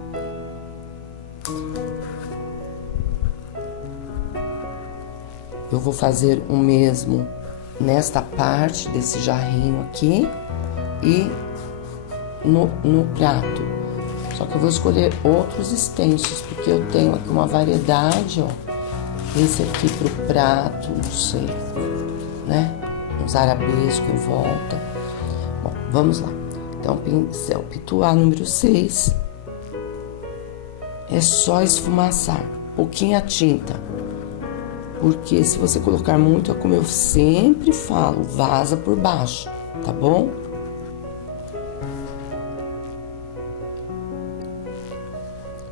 Eu vou fazer o mesmo nesta parte desse jarrinho aqui e no prato. Só que eu vou escolher outros stencils, porque eu tenho aqui uma variedade, ó. Esse aqui pro prato, não sei, né? Uns arabescos em volta. Bom, vamos lá. Então, pincel Pituá número 6. É só esfumaçar, pouquinha tinta. Porque se você colocar muito, é como eu sempre falo, vaza por baixo, tá bom?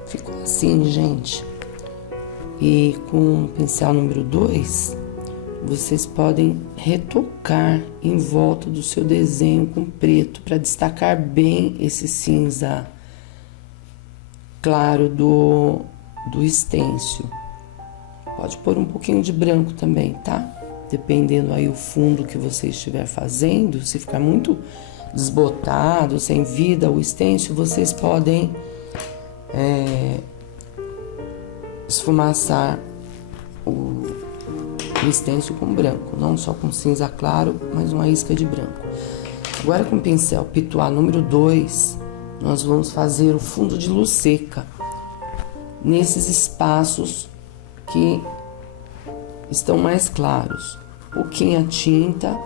Ficou assim, gente. E com o pincel número 2, vocês podem retocar em volta do seu desenho com preto para destacar bem esse cinza claro do stencil. Pode pôr um pouquinho de branco também, tá? Dependendo aí o fundo que você estiver fazendo, se ficar muito desbotado, sem vida, o stencil, vocês podem esfumaçar o stencil com branco, não só com cinza claro, mas uma isca de branco. Agora com o pincel Pituá número 2, nós vamos fazer o fundo de luz seca nesses espaços que estão mais claros. Pouquinha tinta,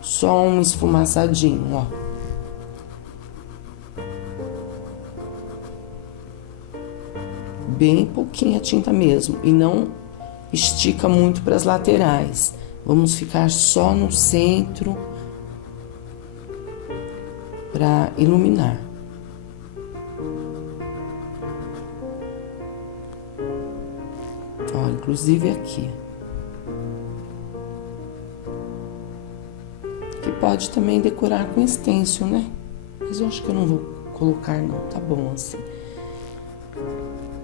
só um esfumaçadinho, ó. Bem pouquinha tinta mesmo, e não estica muito para as laterais. Vamos ficar só no centro para iluminar. Ó, inclusive aqui. Que pode também decorar com stencil, né? Mas eu acho que eu não vou colocar não, tá bom assim.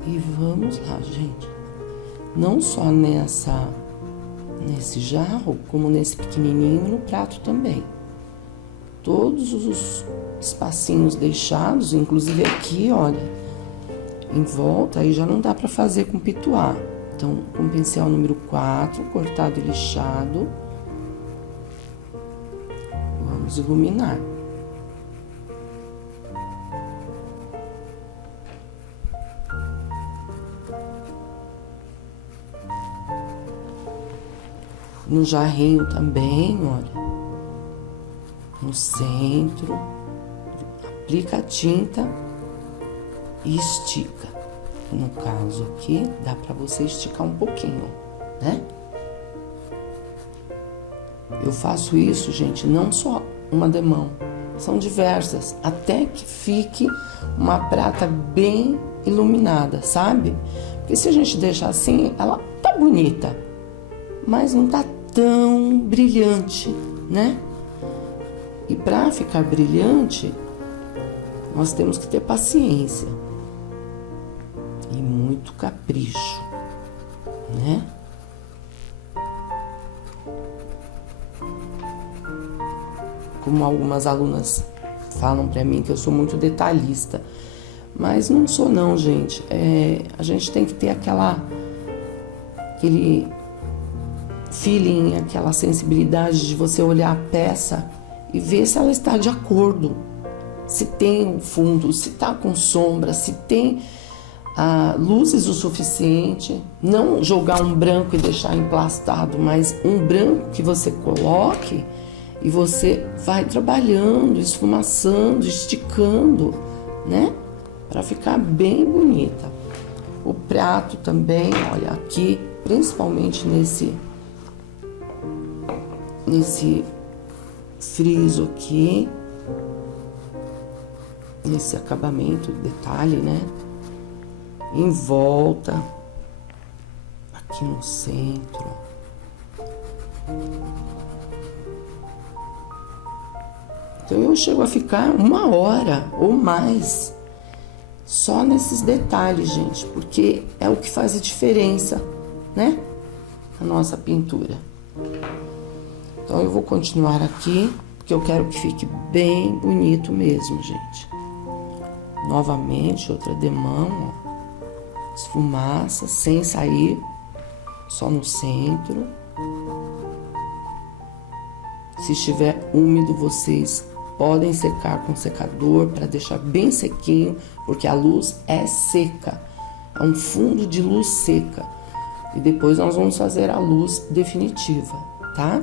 E vamos lá, gente. Não só nesse jarro, como nesse pequenininho e no prato também. Todos os espacinhos deixados, inclusive aqui, olha, em volta, aí já não dá pra fazer com pituá. Então, com o pincel número 4, cortado e lixado, vamos iluminar. No jarrinho também, olha, no centro, aplica a tinta e estica. No caso aqui, dá pra você esticar um pouquinho, né? Eu faço isso, gente, não só uma demão, são diversas, até que fique uma prata bem iluminada, sabe? Porque se a gente deixar assim, ela tá bonita, mas não tá tão brilhante, né? E para ficar brilhante, nós temos que ter paciência e muito capricho, né? Como algumas alunas falam para mim que eu sou muito detalhista, mas não sou não, gente. A gente tem que ter aquele feeling, aquela sensibilidade de você olhar a peça e ver se ela está de acordo, se tem o fundo, se está com sombra, se tem luzes o suficiente. Não jogar um branco e deixar emplastado, mas um branco que você coloque e você vai trabalhando, esfumaçando, esticando, né? Para ficar bem bonita. O prato também, olha, aqui, principalmente nesse friso aqui, nesse acabamento, detalhe, né? Em volta, aqui no centro. Então eu chego a ficar 1 hora ou mais só nesses detalhes, gente, porque é o que faz a diferença, né? A nossa pintura. Então eu vou continuar aqui, porque eu quero que fique bem bonito mesmo, gente. Novamente, outra demão, ó. Esfumaça, sem sair só no centro. Se estiver úmido, vocês podem secar com secador para deixar bem sequinho, porque a luz é seca, é um fundo de luz seca. E depois nós vamos fazer a luz definitiva, tá?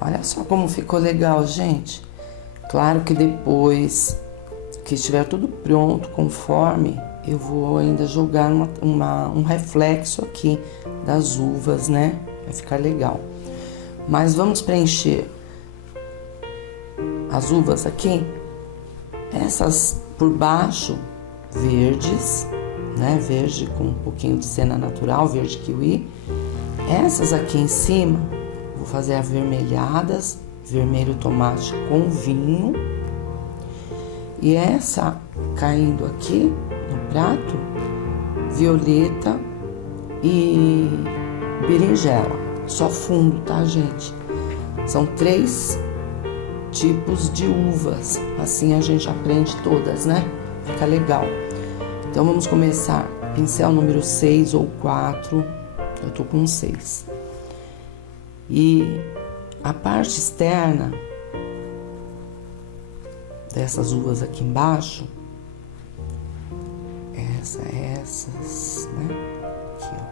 Olha só como ficou legal, gente. Claro que depois que estiver tudo pronto, conforme, eu vou ainda jogar um reflexo aqui das uvas, né? Vai ficar legal. Mas vamos preencher as uvas aqui. Essas por baixo, verdes, né? Verde com um pouquinho de cena natural, verde kiwi. Essas aqui em cima, vou fazer avermelhadas, vermelho tomate com vinho. E essa caindo aqui no prato, violeta e berinjela. Só fundo, tá, gente? São 3 tipos de uvas. Assim a gente aprende todas, né? Fica legal. Então vamos começar. Pincel número 6 ou 4. Eu tô com 6. E a parte externa dessas uvas aqui embaixo, essas, né? Aqui, ó.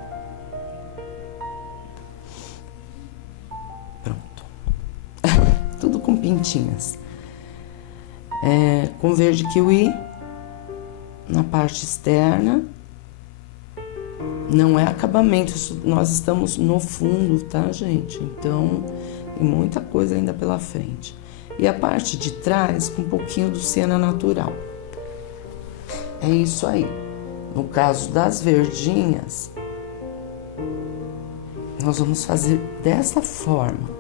Pronto. Tudo com pintinhas. Com verde kiwi na parte externa. Não é acabamento, nós estamos no fundo, tá, gente? Então, tem muita coisa ainda pela frente. E a parte de trás, com um pouquinho do siena natural. É isso aí. No caso das verdinhas, nós vamos fazer dessa forma.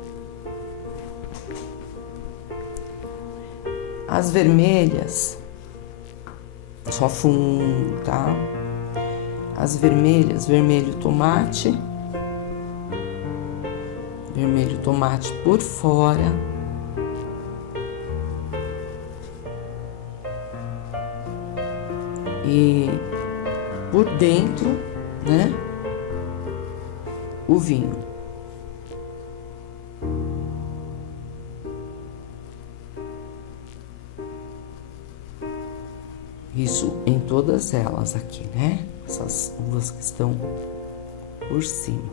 As vermelhas, só fundo, tá? As vermelhas, vermelho tomate por fora. E por dentro, né, o vinho. Isso em todas elas aqui, né? Essas uvas que estão por cima.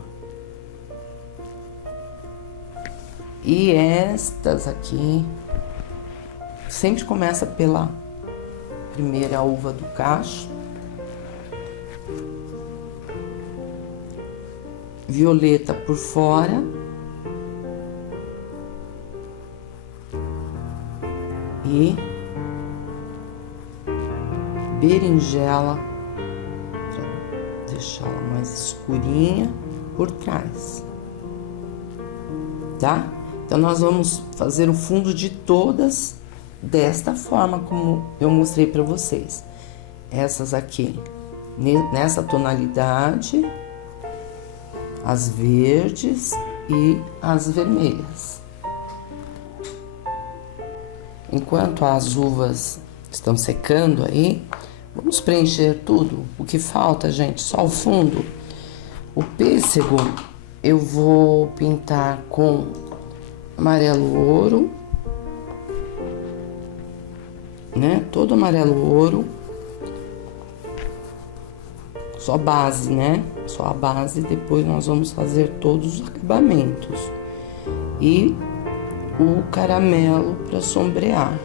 E estas aqui, sempre começa pela primeira uva do cacho. Violeta por fora. E berinjela, para deixá-la mais escurinha, por trás. tá? Então, nós vamos fazer o fundo de todas desta forma, como eu mostrei para vocês. Essas aqui, nessa tonalidade, as verdes e as vermelhas. Enquanto as uvas estão secando aí, vamos preencher tudo. O que falta, gente, só o fundo. O pêssego eu vou pintar com amarelo ouro, né? Todo amarelo ouro. Só base, né? Só a base, depois nós vamos fazer todos os acabamentos. E o caramelo para sombrear,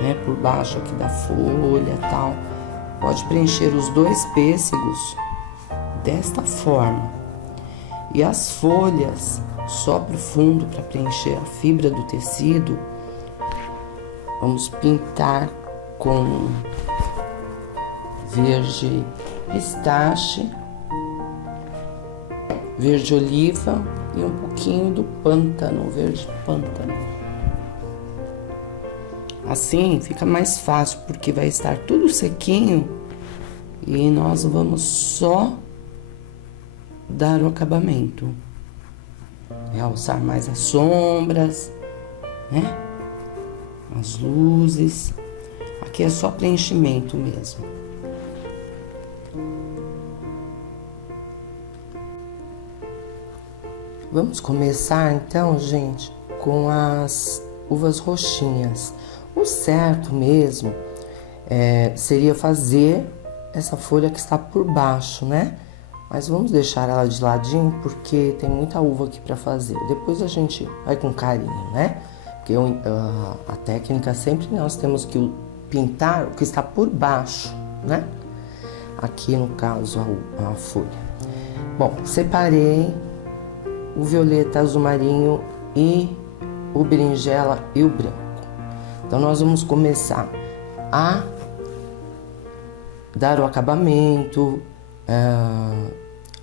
né? Por baixo aqui da folha e tal. Pode preencher os 2 pêssegos desta forma. E as folhas, só pro fundo, para preencher a fibra do tecido, vamos pintar com verde pistache, verde oliva e um pouquinho do pântano, verde pântano. Assim fica mais fácil, porque vai estar tudo sequinho e nós vamos só dar o acabamento. Realçar mais as sombras, né? As luzes. Aqui é só preenchimento mesmo. Vamos começar então, gente, com as uvas roxinhas. O certo mesmo seria fazer essa folha que está por baixo, né? Mas vamos deixar ela de ladinho, porque tem muita uva aqui para fazer. Depois a gente vai com carinho, né? Porque a técnica sempre nós temos que pintar o que está por baixo, né? Aqui no caso a folha. Bom, separei o violeta, azul marinho e o berinjela e o branco. Então nós vamos começar a dar o acabamento,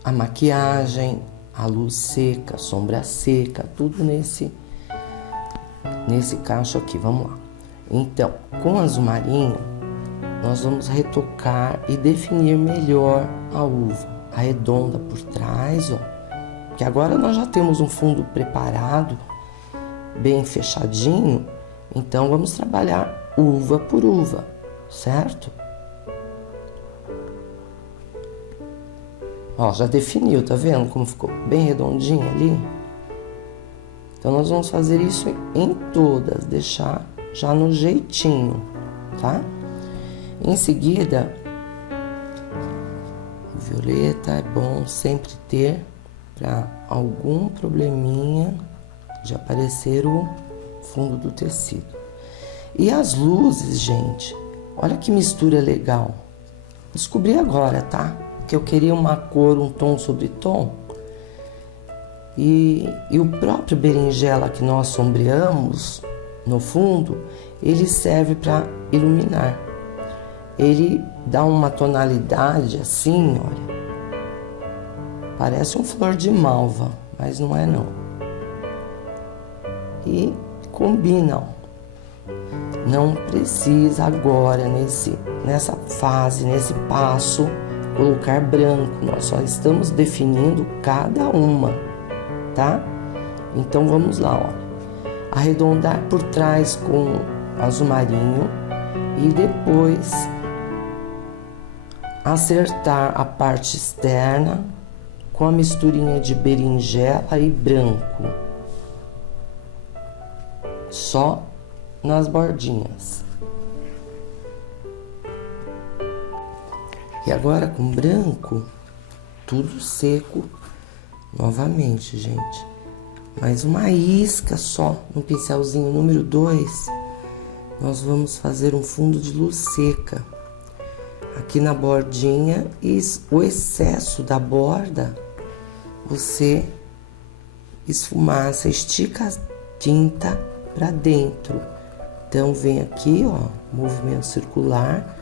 a maquiagem, a luz seca, a sombra seca, tudo nesse cacho aqui. Vamos lá. Então, com azul marinho, nós vamos retocar e definir melhor a uva, arredonda por trás, ó. Que agora nós já temos um fundo preparado, bem fechadinho, então vamos trabalhar uva por uva, certo? Ó, já definiu, tá vendo como ficou bem redondinho ali? Então nós vamos fazer isso em todas, deixar já no jeitinho, tá? Em seguida, o violeta é bom sempre ter para algum probleminha de aparecer o fundo do tecido. E as luzes, gente, olha que mistura legal. Descobri agora, tá? Que eu queria uma cor, um tom sobre tom. E o próprio berinjela que nós sombreamos no fundo, ele serve para iluminar. Ele dá uma tonalidade assim, olha. Parece um flor de malva, mas não é não. E combina, ó. Não precisa agora, nessa fase, nesse passo, colocar branco. Nós só estamos definindo cada uma, tá? Então vamos lá, ó. Arredondar por trás com azul marinho e depois acertar a parte externa com a misturinha de berinjela e branco, só nas bordinhas. E agora com branco, tudo seco novamente, gente. Mais uma isca só no pincelzinho número 2, nós vamos fazer um fundo de luz seca aqui na bordinha, e o excesso da borda você esfumaça, estica a tinta para dentro. Então vem aqui, ó, movimento circular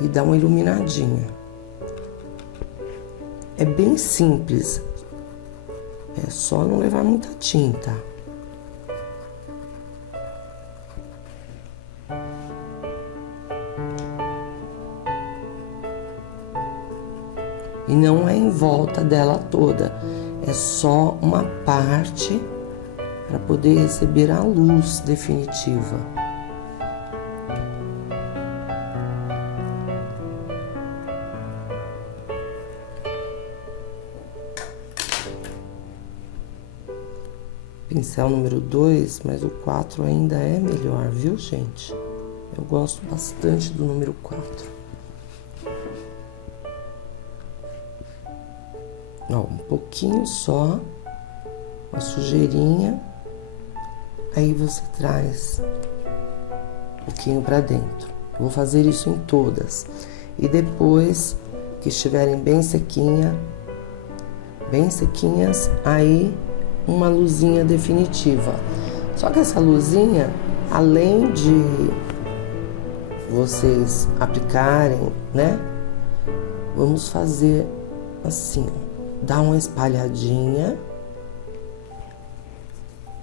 e dá uma iluminadinha. É bem simples, É só não levar muita tinta. E não é em volta dela toda, é só uma parte para poder receber a luz definitiva. Pincel número 2, mas o 4 ainda é melhor, viu, gente? Eu gosto bastante do número 4. Ó, um pouquinho só, uma sujeirinha, aí você traz um pouquinho pra dentro. Eu vou fazer isso em todas. E depois que estiverem bem sequinhas, aí uma luzinha definitiva. Só que essa luzinha, além de vocês aplicarem, né? Vamos fazer assim, ó. Dá uma espalhadinha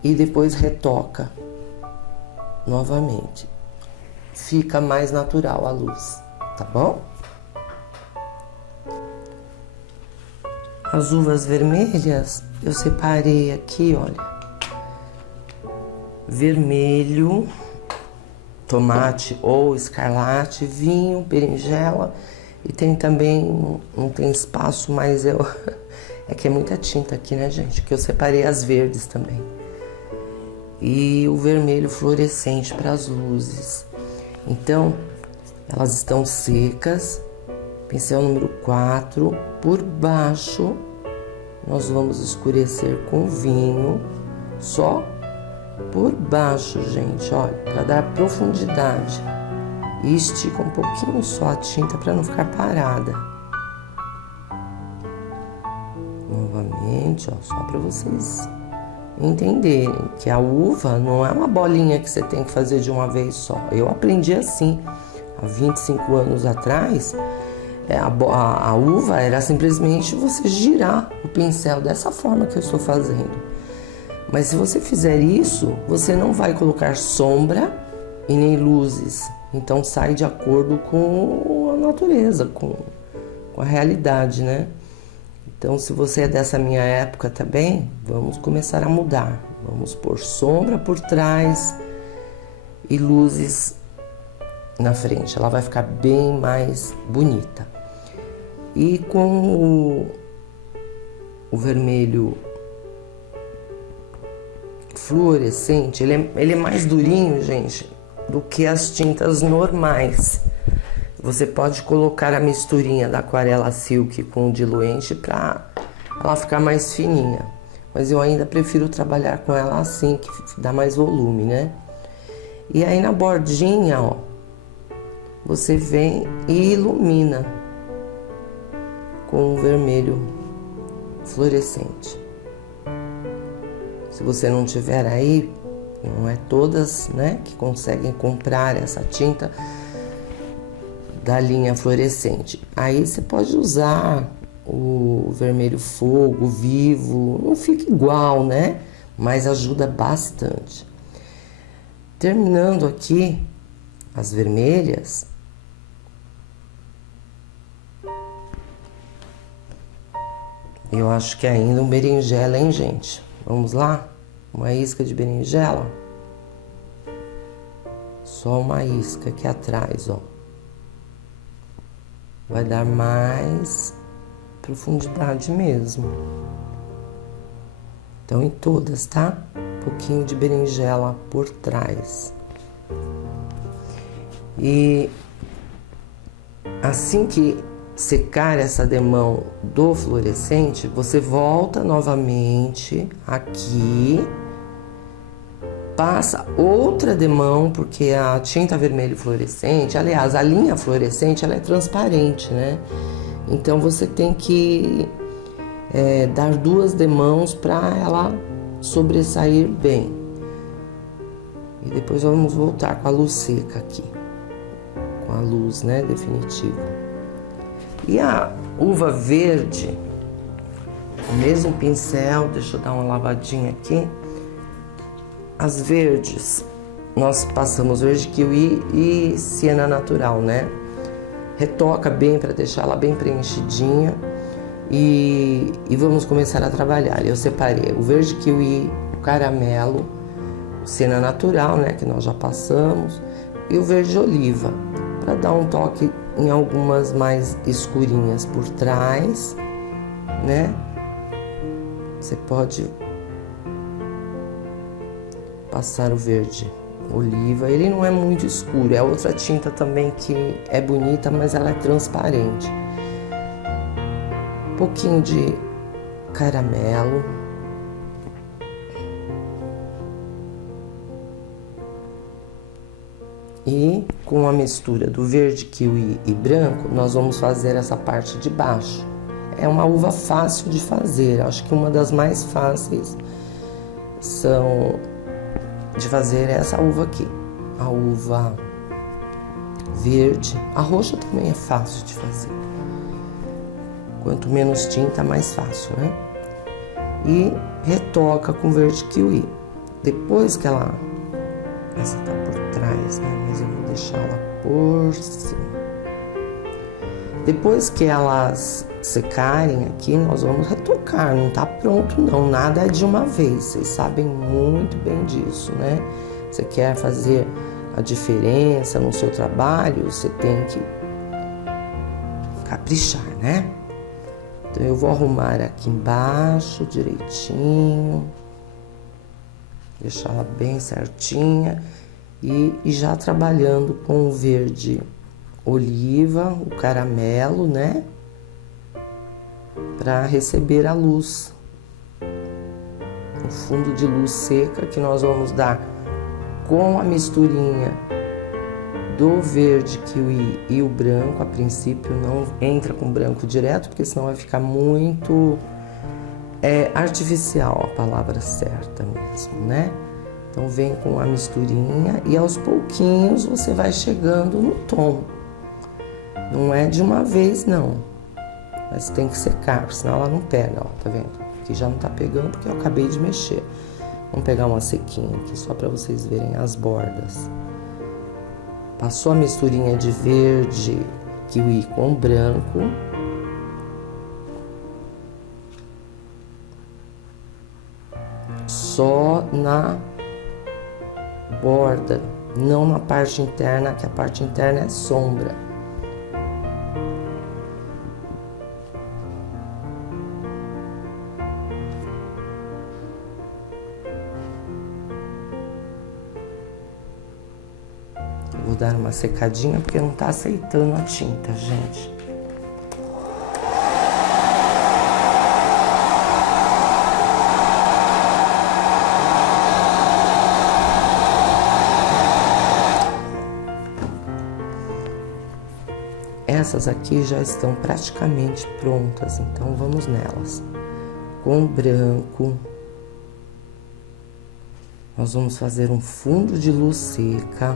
e depois retoca novamente. Fica mais natural a luz, tá bom? As uvas vermelhas eu separei aqui, olha. Vermelho, tomate ou escarlate, vinho, berinjela. E tem também, não tem espaço, mas eu... É que é muita tinta aqui, né, gente? Que eu separei as verdes também. E o vermelho fluorescente para as luzes. Então, elas estão secas. Pincel número 4. Por baixo, nós vamos escurecer com vinho. Só por baixo, gente, olha. Para dar profundidade. E estica um pouquinho só a tinta para não ficar parada. Novamente, ó, só para vocês entenderem que a uva não é uma bolinha que você tem que fazer de uma vez só. Eu aprendi assim, há 25 anos atrás, a uva era simplesmente você girar o pincel dessa forma que eu estou fazendo. Mas se você fizer isso, você não vai colocar sombra e nem luzes. Então sai de acordo com a natureza, com a realidade, né? Então, se você é dessa minha época também, vamos começar a mudar. Vamos pôr sombra por trás e luzes na frente. Ela vai ficar bem mais bonita. E com o vermelho fluorescente, ele é mais durinho, gente, do que as tintas normais. Você pode colocar a misturinha da aquarela silk com o diluente para ela ficar mais fininha. Mas eu ainda prefiro trabalhar com ela assim, que dá mais volume, né? E aí na bordinha, ó, você vem e ilumina com o vermelho fluorescente. Se você não tiver aí, não é todas, né, que conseguem comprar essa tinta da linha fluorescente. Aí você pode usar o vermelho fogo, vivo, não fica igual, né? Mas ajuda bastante. Terminando aqui as vermelhas, eu acho que ainda um berinjela, hein, gente? Vamos lá? Uma isca de berinjela. Só uma isca aqui atrás, ó. Vai dar mais profundidade mesmo. Então, em todas, tá? Um pouquinho de berinjela por trás. E assim que secar essa demão do fluorescente, você volta novamente aqui, passa outra demão, porque a tinta vermelho fluorescente, aliás, a linha fluorescente, ela é transparente, né? Então você tem que dar 2 demãos para ela sobressair bem. E depois vamos voltar com a luz seca aqui, com a luz, né, definitiva. E a uva verde, O mesmo pincel, deixa eu dar uma lavadinha aqui. As verdes, nós passamos verde kiwi e siena natural, né? Retoca bem para deixar ela bem preenchidinha e vamos começar a trabalhar. Eu separei o verde kiwi, o caramelo, o siena natural, né? Que nós já passamos, e o verde oliva, para dar um toque em algumas mais escurinhas por trás, né? Você pode passar o verde oliva, ele não é muito escuro, é outra tinta também que é bonita, mas ela é transparente. Um pouquinho de caramelo. E com a mistura do verde kiwi e branco, nós vamos fazer essa parte de baixo. É uma uva fácil de fazer, acho que uma das mais fáceis de fazer é essa uva aqui, a uva verde. A roxa também é fácil de fazer. Quanto menos tinta, mais fácil, né? E retoca com verde kiwi. Depois que ela... Essa tá por trás, né? Mas eu vou deixar ela por cima. Depois que elas secarem aqui, nós vamos retocar. Não tá pronto não, nada é de uma vez. Vocês sabem muito bem disso, né? Você quer fazer a diferença no seu trabalho, você tem que caprichar, né? Então eu vou arrumar aqui embaixo direitinho, deixar ela bem certinha e já trabalhando com o verde oliva, o caramelo, né? Para receber a luz, o fundo de luz seca que nós vamos dar com a misturinha do verde kiwi e o branco. A princípio não entra com branco direto, porque senão vai ficar muito artificial, a palavra certa mesmo, né? Então vem com a misturinha e aos pouquinhos você vai chegando no tom. Não é de uma vez não, mas tem que secar, senão ela não pega, ó, tá vendo? Aqui já não tá pegando porque eu acabei de mexer. Vamos pegar uma sequinha aqui só para vocês verem as bordas. Passou a misturinha de verde kiwi com branco. Só na borda, não na parte interna, que a parte interna é sombra. Vou dar uma secadinha porque não tá aceitando a tinta, gente. Essas aqui já estão praticamente prontas, então vamos nelas. Com branco, nós vamos fazer um fundo de luz seca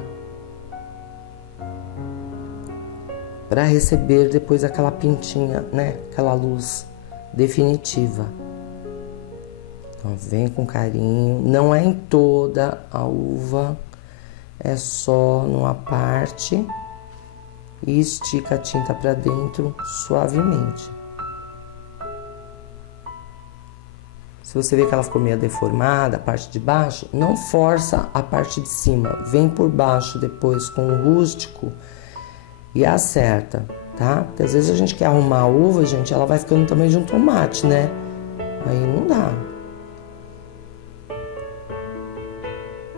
para receber depois aquela pintinha, né? Aquela luz definitiva. Então vem com carinho, não é em toda a uva, é só numa parte. E estica a tinta para dentro suavemente. Se você vê que ela ficou meio deformada, a parte de baixo, não força a parte de cima. Vem por baixo depois com o rústico e acerta, tá? Porque às vezes a gente quer arrumar a uva, gente, ela vai ficando do tamanho de um tomate, né? Aí não dá.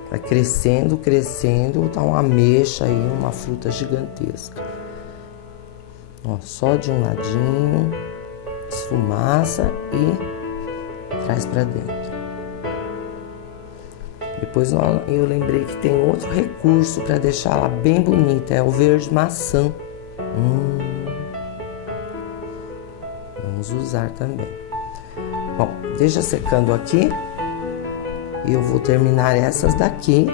Vai crescendo, crescendo, tá uma ameixa aí, uma fruta gigantesca. Ó, só de um ladinho, esfumaça e traz pra dentro. Depois eu lembrei que tem outro recurso para deixar ela bem bonita, é o verde maçã. Vamos usar também. Bom, deixa secando aqui. E eu vou terminar essas daqui,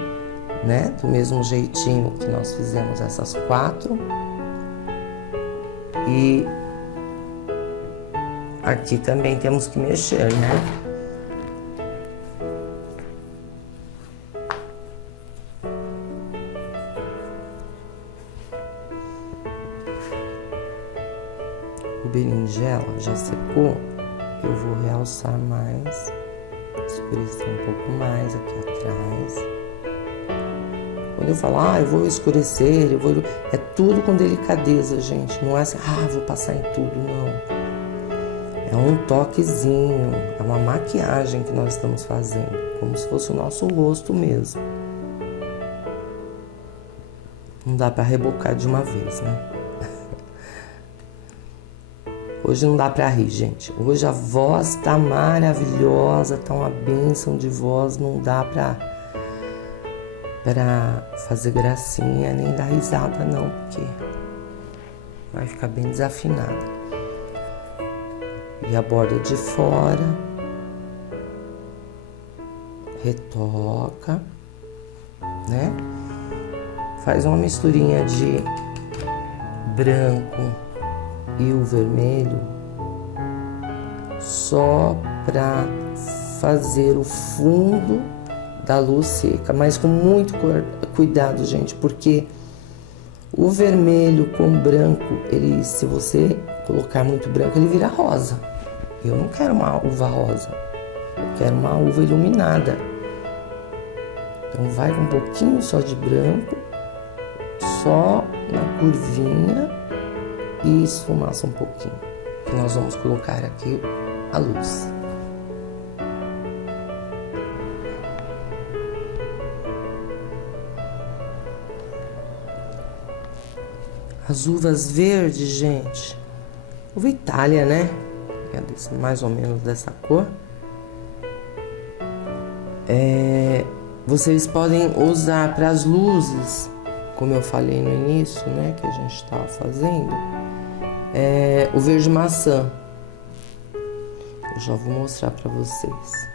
né? Do mesmo jeitinho que nós fizemos essas 4. E aqui também temos que mexer, né? O berinjela já secou, eu vou realçar mais, escurecer um pouco mais aqui atrás. Quando eu falo, eu vou escurecer, é tudo com delicadeza, gente. Não é assim, vou passar em tudo, não. É um toquezinho, é uma maquiagem que nós estamos fazendo, como se fosse o nosso rosto mesmo. Não dá pra rebocar de uma vez, né? Hoje não dá pra rir, gente. Hoje a voz tá maravilhosa, tá uma bênção de voz, não dá pra fazer gracinha, nem dar risada não, porque vai ficar bem desafinada. E a borda de fora, retoca, né? Faz uma misturinha de branco e o vermelho só pra fazer o fundo da luz seca, mas com muito cuidado, gente, porque o vermelho com branco, se você colocar muito branco, ele vira rosa. Eu não quero uma uva rosa, eu quero uma uva iluminada. Então vai com um pouquinho só de branco, só na curvinha e esfumaça um pouquinho, que nós vamos colocar aqui a luz. As uvas verdes, gente, uva Itália, né? É mais ou menos dessa cor. Vocês podem usar para as luzes, como eu falei no início, né? Que a gente estava fazendo. O verde maçã. Eu já vou mostrar para vocês.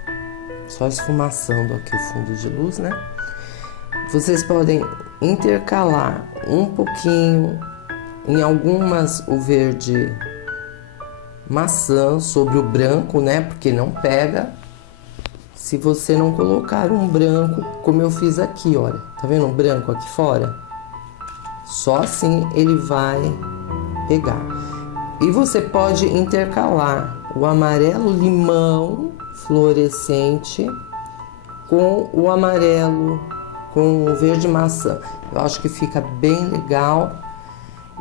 Só esfumaçando aqui o fundo de luz, né? Vocês podem intercalar um pouquinho. Em algumas, o verde maçã sobre o branco, né? Porque não pega se você não colocar um branco, como eu fiz aqui, olha. Tá vendo um branco aqui fora? Só assim ele vai pegar. E você pode intercalar o amarelo limão fluorescente com o amarelo, com o verde maçã. Eu acho que fica bem legal.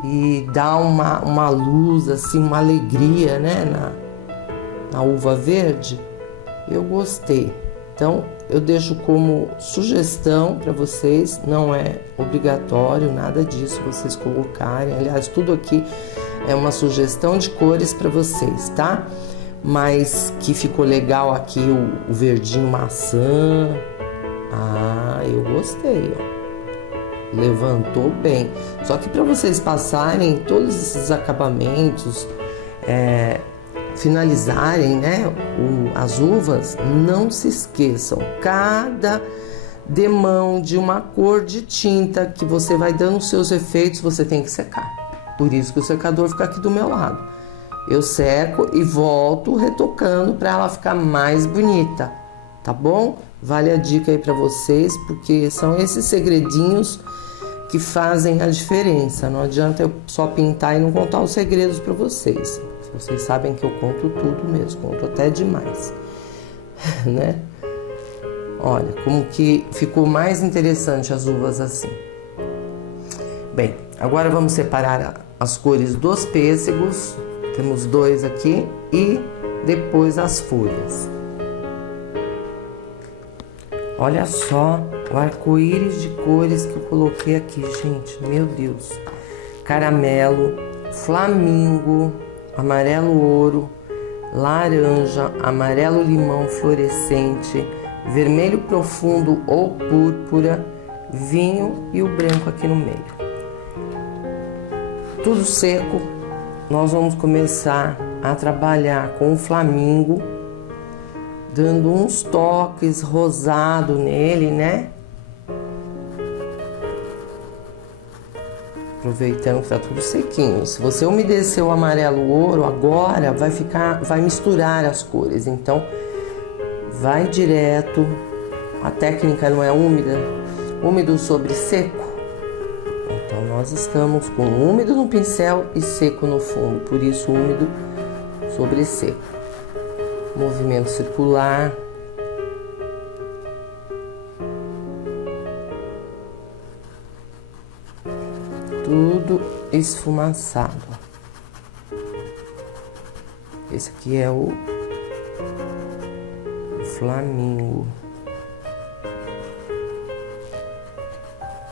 E dá uma luz, assim, uma alegria, né, na uva verde. Eu gostei. Então, eu deixo como sugestão para vocês, não é obrigatório, nada disso vocês colocarem. Aliás, tudo aqui é uma sugestão de cores para vocês, tá? Mas que ficou legal aqui o verdinho maçã. Eu gostei, ó. Levantou bem. Só que para vocês passarem todos esses acabamentos, finalizarem, né, as uvas, não se esqueçam, cada demão de uma cor de tinta que você vai dando os seus efeitos, você tem que secar. Por isso que o secador fica aqui do meu lado. Eu seco e volto retocando para ela ficar mais bonita, tá bom? Vale a dica aí para vocês, porque são esses segredinhos que fazem a diferença. Não adianta eu só pintar e não contar os segredos para vocês. Vocês sabem que eu conto tudo mesmo, conto até demais, né? Olha, como que ficou mais interessante as uvas assim. Bem, agora vamos separar as cores dos pêssegos. Temos 2 aqui e depois as folhas. Olha só o arco-íris de cores que eu coloquei aqui, gente. Meu Deus. Caramelo, flamingo, amarelo ouro, laranja, amarelo limão fluorescente, vermelho profundo ou púrpura, vinho e o branco aqui no meio. Tudo seco. Nós vamos começar a trabalhar com o flamingo, dando uns toques rosado nele, né? Aproveitando que tá tudo sequinho. Se você umedecer o amarelo ouro agora, vai misturar as cores. Então, vai direto. A técnica não é úmido sobre seco. Então, nós estamos com úmido no pincel e seco no fundo. Por isso, úmido sobre seco. Movimento circular. Tudo esfumaçado. Esse aqui é o Flamingo.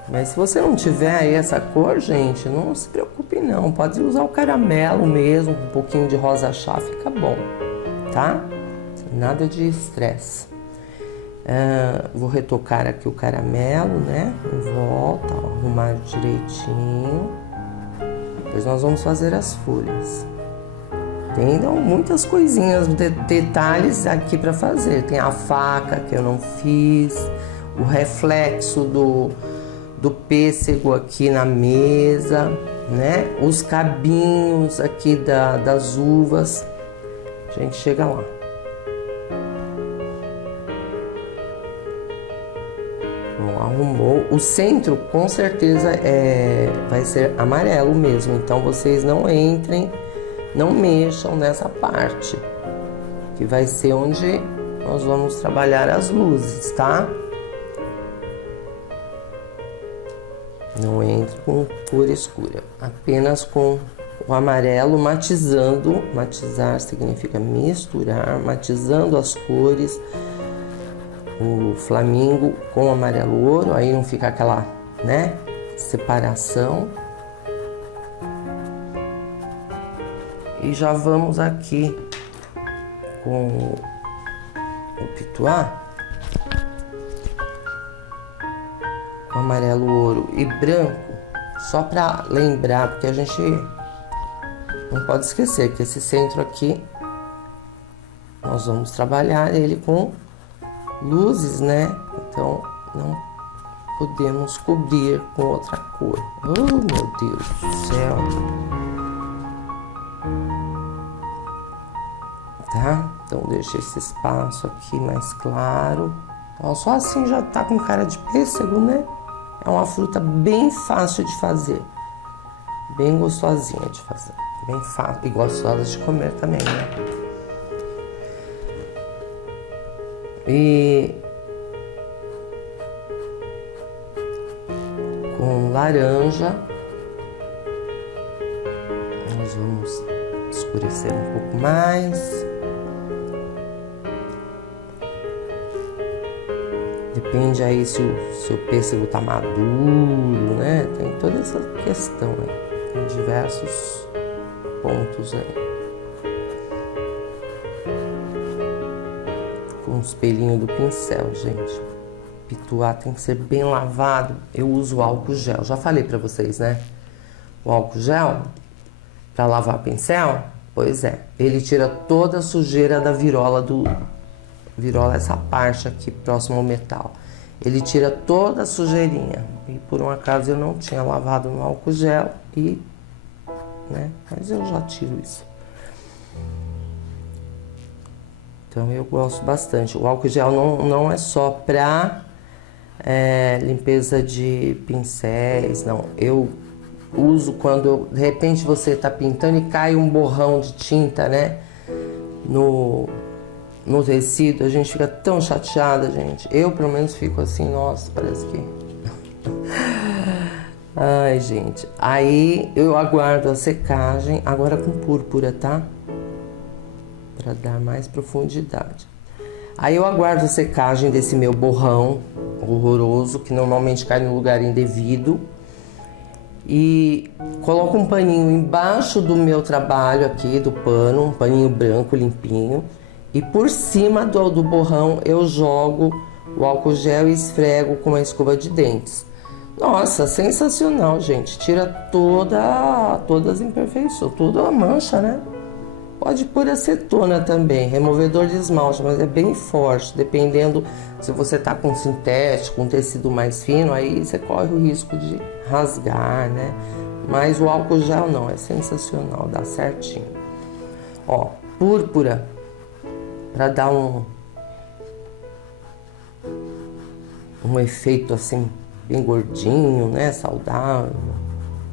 Mas se você não tiver aí essa cor, gente, não se preocupe não. Pode usar o caramelo mesmo, um pouquinho de rosa chá, fica bom, tá? Nada de estresse. Vou retocar aqui o caramelo, né? Em volta, ó, arrumar direitinho. Depois nós vamos fazer as folhas. Tem então, muitas coisinhas, detalhes aqui para fazer. Tem a faca que eu não fiz, o reflexo do pêssego aqui na mesa, né? Os cabinhos aqui das uvas. A gente chega lá. Arrumou. O centro com certeza vai ser amarelo mesmo, então vocês não entrem, não mexam nessa parte, que vai ser onde nós vamos trabalhar as luzes, tá? Não entre com cor escura, apenas com o amarelo matizando. Matizar significa misturar, matizando as cores. O Flamingo com amarelo ouro, aí não fica aquela, né, separação. E já vamos aqui com o pituá, com amarelo ouro e branco, só para lembrar, porque a gente não pode esquecer que esse centro aqui nós vamos trabalhar ele com luzes, né? Então não podemos cobrir com outra cor. Oh, meu Deus do céu! Tá? Então deixa esse espaço aqui mais claro. Então, só assim já tá com cara de pêssego, né? É uma fruta bem fácil de fazer, bem gostosinha de fazer, bem fácil e gostosa de comer também, né? E com laranja nós vamos escurecer um pouco mais. Depende aí se o seu pêssego tá maduro, né? Tem toda essa questão aí, tem diversos pontos aí. Com os pelinhos do pincel, gente. Pituá tem que ser bem lavado. Eu uso álcool gel. Já falei pra vocês, né? O álcool gel pra lavar pincel, pois é, ele tira toda a sujeira da virola virola, essa parte aqui próximo ao metal. Ele tira toda a sujeirinha. E por um acaso eu não tinha lavado no álcool gel né? Mas eu já tiro isso. Então eu gosto bastante. O álcool gel não é só para limpeza de pincéis, não. Eu uso quando de repente você está pintando e cai um borrão de tinta, né? No tecido, a gente fica tão chateada, gente. Eu pelo menos fico assim, nossa, parece que... Ai, gente. Aí eu aguardo a secagem, agora com púrpura, tá? Para dar mais profundidade. Aí eu aguardo a secagem desse meu borrão horroroso, que normalmente cai no lugar indevido, e coloco um paninho embaixo do meu trabalho aqui, do pano, um paninho branco limpinho, e por cima do borrão eu jogo o álcool gel e esfrego com uma escova de dentes. Nossa, sensacional, gente. Tira todas as imperfeições, toda a mancha, né? Pode pôr acetona também, removedor de esmalte, mas é bem forte. Dependendo se você tá com sintético, um tecido mais fino, aí você corre o risco de rasgar, né? mas o álcool gel não, é sensacional, dá certinho. Ó, púrpura, para dar um efeito assim, bem gordinho, né? Saudável,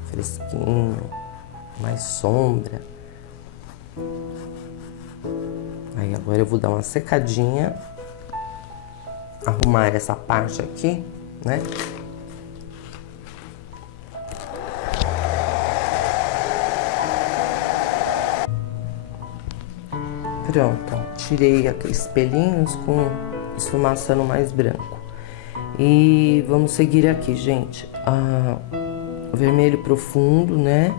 fresquinho, mais sombra. Aí agora eu vou dar uma secadinha, arrumar essa parte aqui, né? Pronto, ó, tirei aqueles pelinhos com esfumaçando mais branco. E vamos seguir aqui, gente. Vermelho profundo, né?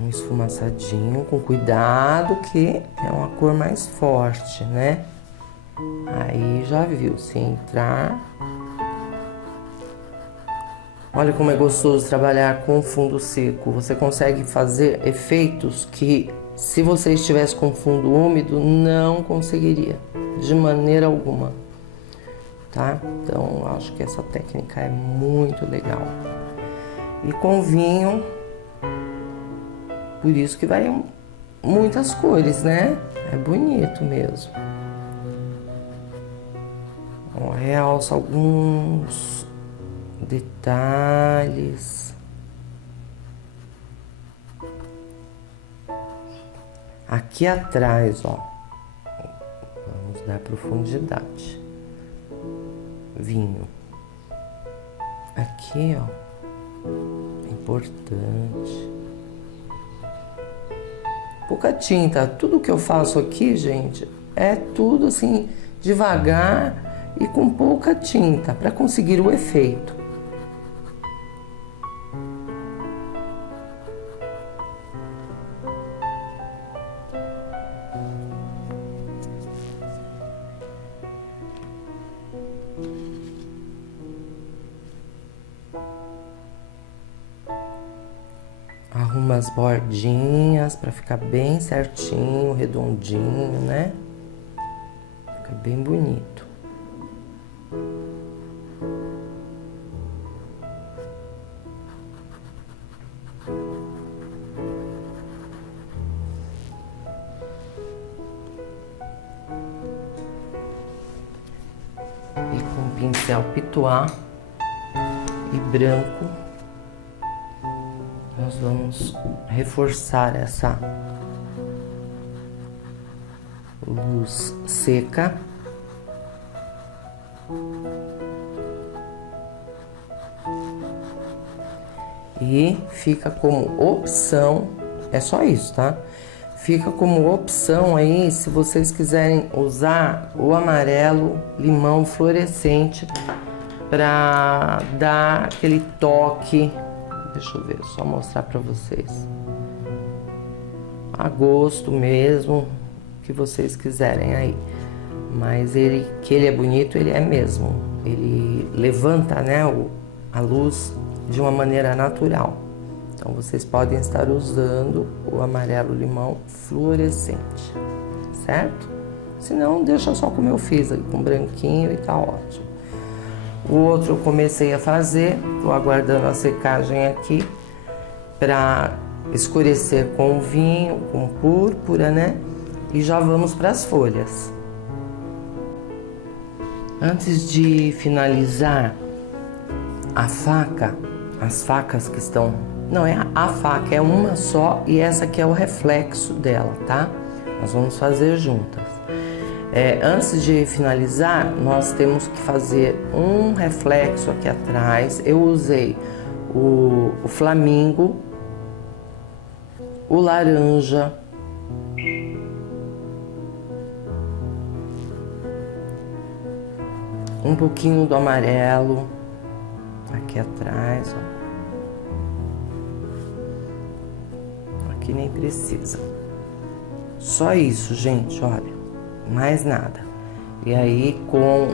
Um esfumaçadinho, com cuidado, que é uma cor mais forte, né? Aí já viu, se entrar. Olha como é gostoso trabalhar com fundo seco. Você consegue fazer efeitos que, se você estivesse com fundo úmido, não conseguiria, de maneira alguma, tá? Então, acho que essa técnica é muito legal. E com vinho, por isso que vai muitas cores, né? É bonito mesmo. Ó, realça alguns detalhes. Aqui atrás, ó, vamos dar profundidade. Vinho. Aqui, ó, é importante. Pouca tinta. Tudo que eu faço aqui, gente, é tudo assim, devagar e com pouca tinta, para conseguir o efeito. Arruma as bordinhas para ficar bem certinho, redondinho, né? Fica bem bonito. E com o pincel pituá e branco, nós vamos reforçar essa luz seca. E fica como opção, é só isso, tá? Fica como opção aí, se vocês quiserem usar o amarelo limão fluorescente para dar aquele toque. Deixa eu ver, só mostrar para vocês. A gosto mesmo, que vocês quiserem aí. Mas que ele é bonito, ele é mesmo. Ele levanta, né, a luz de uma maneira natural. Então vocês podem estar usando o amarelo limão fluorescente, certo? Se não, deixa só como eu fiz aí, com branquinho e tá ótimo. O outro eu comecei a fazer, tô aguardando a secagem aqui para escurecer com o vinho, com púrpura, né? E já vamos para as folhas. Antes de finalizar a faca, as facas que estão... Não, é a faca, é uma só e essa aqui é o reflexo dela, tá? Nós vamos fazer juntas. Antes de finalizar, nós temos que fazer um reflexo aqui atrás. Eu usei o flamingo, o laranja, um pouquinho do amarelo aqui atrás, ó. Aqui nem precisa. Só isso, gente, olha, mais nada. E aí com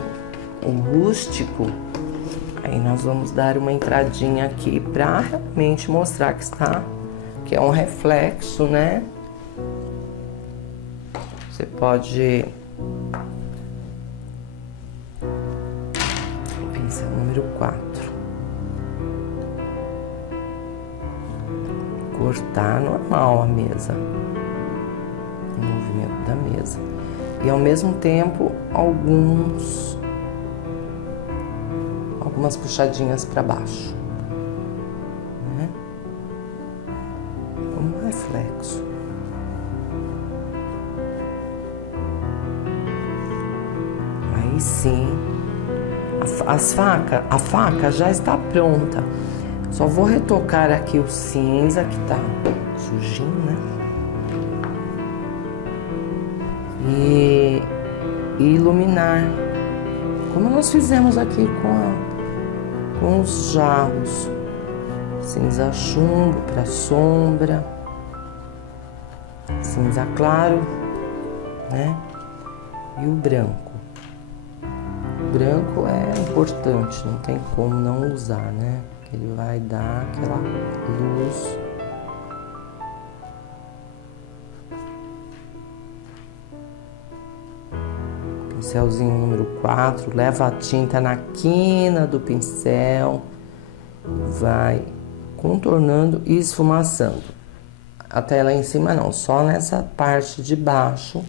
o rústico, aí nós vamos dar uma entradinha aqui para realmente mostrar que é um reflexo, né? Você pode... Pincel número 4. cortar normal a mesa, o movimento da mesa. E ao mesmo tempo algumas puxadinhas para baixo, né? Como um reflexo. Aí sim, a faca já está pronta. Só vou retocar aqui o cinza que tá sujinho, né? E iluminar, como nós fizemos aqui com os jarros. Cinza chumbo para sombra, cinza claro, né? E o branco. O branco é importante, não tem como não usar, né? Ele vai dar aquela luz. Pincelzinho número 4, leva a tinta na quina do pincel, vai contornando e esfumaçando. Até lá em cima não, só nessa parte de baixo.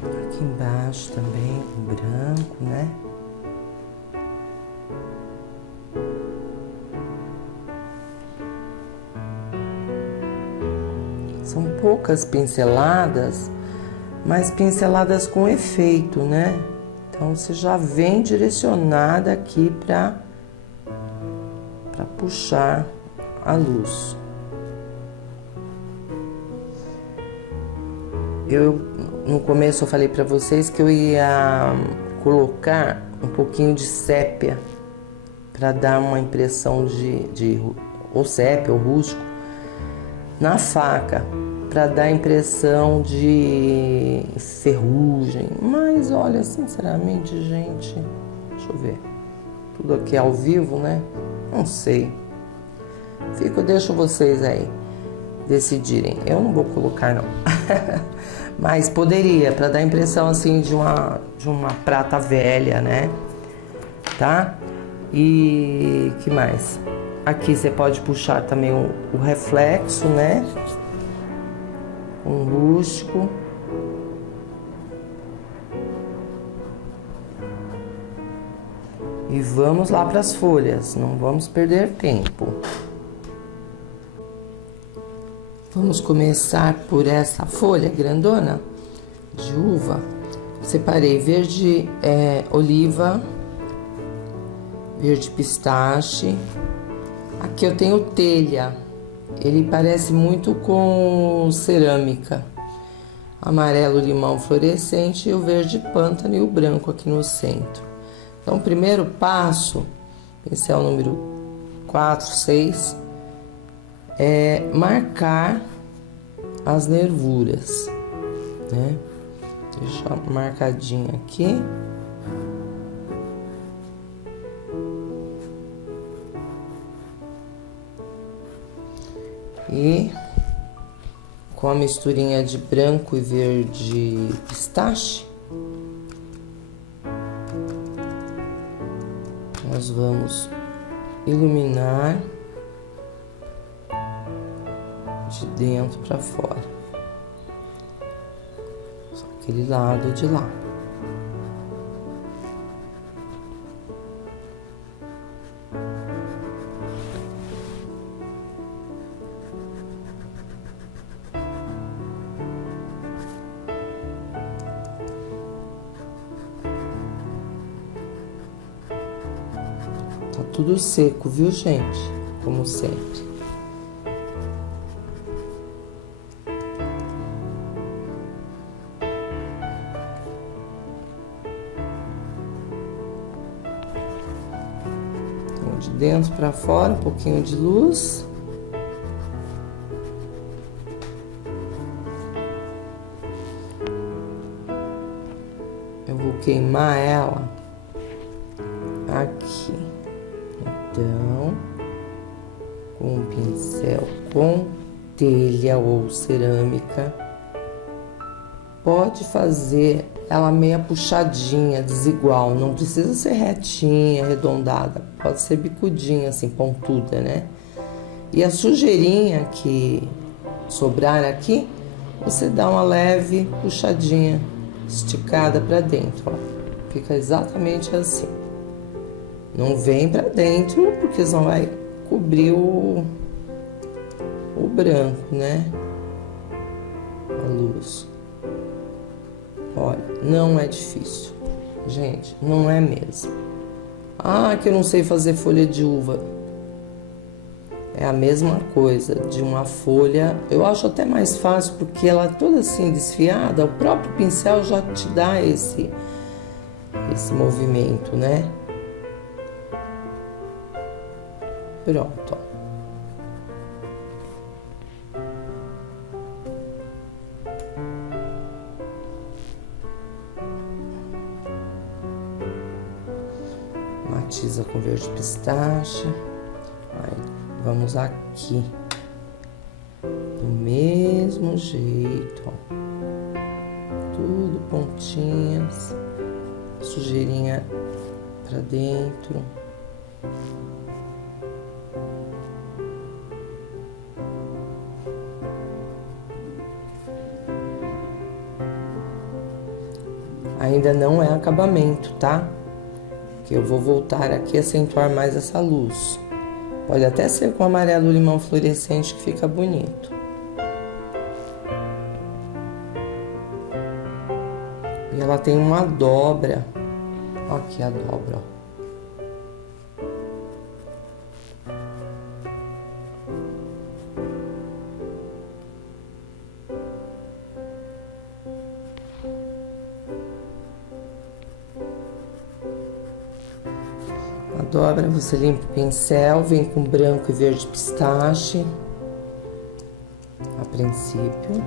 Aqui embaixo também, com branco, né? São poucas pinceladas, mas pinceladas com efeito, né? Então, você já vem direcionada aqui para puxar a luz. No começo eu falei para vocês que eu ia colocar um pouquinho de sépia para dar uma impressão de ou sépia ou rústico na faca, para dar a impressão de ferrugem. Mas olha, sinceramente, gente, deixa eu ver. Tudo aqui ao vivo, né? Não sei. Deixo vocês aí decidirem. Eu não vou colocar não. Mas poderia, para dar a impressão assim de uma prata velha, né? Tá? E que mais? Aqui você pode puxar também o reflexo, né? Um rústico. E vamos lá para as folhas, não vamos perder tempo. Vamos começar por essa folha grandona de uva. Separei verde oliva, verde pistache. Aqui eu tenho telha, ele parece muito com cerâmica. Amarelo limão fluorescente e o verde pântano e o branco aqui no centro. Então, o primeiro passo, pincel número 4, 6, é marcar as nervuras, né? Deixa marcadinho aqui. E com a misturinha de branco e verde pistache, nós vamos iluminar de dentro para fora, só aquele lado de lá. Tá tudo seco, viu, gente? Como sempre. Então, de dentro para fora, um pouquinho de luz. eu vou queimar ela aqui. Então, com um pincel com telha ou cerâmica, pode fazer ela meia puxadinha, desigual, não precisa ser retinha, arredondada, pode ser bicudinha, assim, pontuda, né? E a sujeirinha que sobrar aqui, você dá uma leve puxadinha, esticada para dentro, ó. Fica exatamente assim. Não vem para dentro, porque senão vai cobrir o branco, né? A luz. Olha, não é difícil, gente, não é mesmo. Ah, que eu não sei fazer folha de uva. É a mesma coisa de uma folha. Eu acho até mais fácil porque ela é toda assim desfiada. O próprio pincel já te dá esse movimento, né? Pronto, ó. Matiza com verde pistache. Aí, vamos aqui. Do mesmo jeito, ó. Tudo pontinhas. Sujeirinha pra dentro. Ainda não é acabamento, tá? Que eu vou voltar aqui a acentuar mais essa luz. Pode até ser com amarelo limão fluorescente que fica bonito. E ela tem uma dobra. Ó, aqui a dobra, ó. Dobra, você limpa o pincel, vem com branco e verde pistache, a princípio,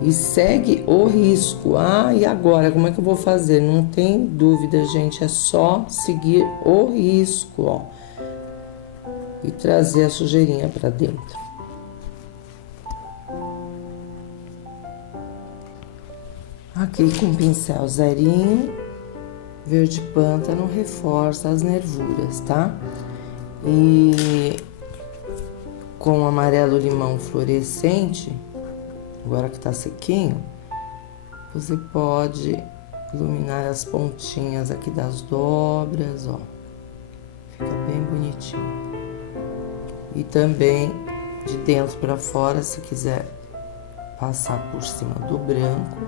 e segue o risco. Ah, e agora, como é que eu vou fazer? Não tem dúvida, gente, é só seguir o risco, ó, e trazer a sujeirinha pra dentro. Aqui com o pincel zerinho. Verde pântano reforça as nervuras, tá? E com amarelo limão fluorescente, agora que tá sequinho, você pode iluminar as pontinhas aqui das dobras, ó. Fica bem bonitinho. E também de dentro para fora, se quiser passar por cima do branco,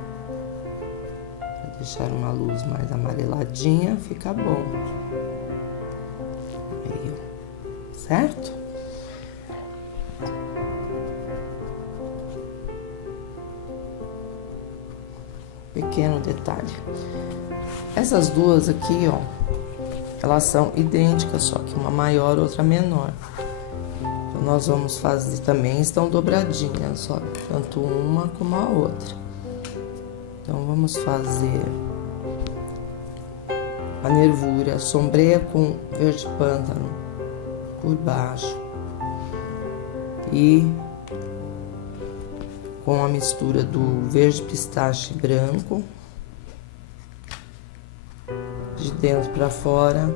deixar uma luz mais amareladinha, fica bom. Aí, ó. Certo? Pequeno detalhe. Essas duas aqui, ó, elas são idênticas, só que uma maior, outra menor. Então, nós vamos fazer também, estão dobradinhas, ó, tanto uma como a outra. Então, vamos fazer a nervura, sombreia com verde pântano por baixo e com a mistura do verde pistache branco, de dentro para fora.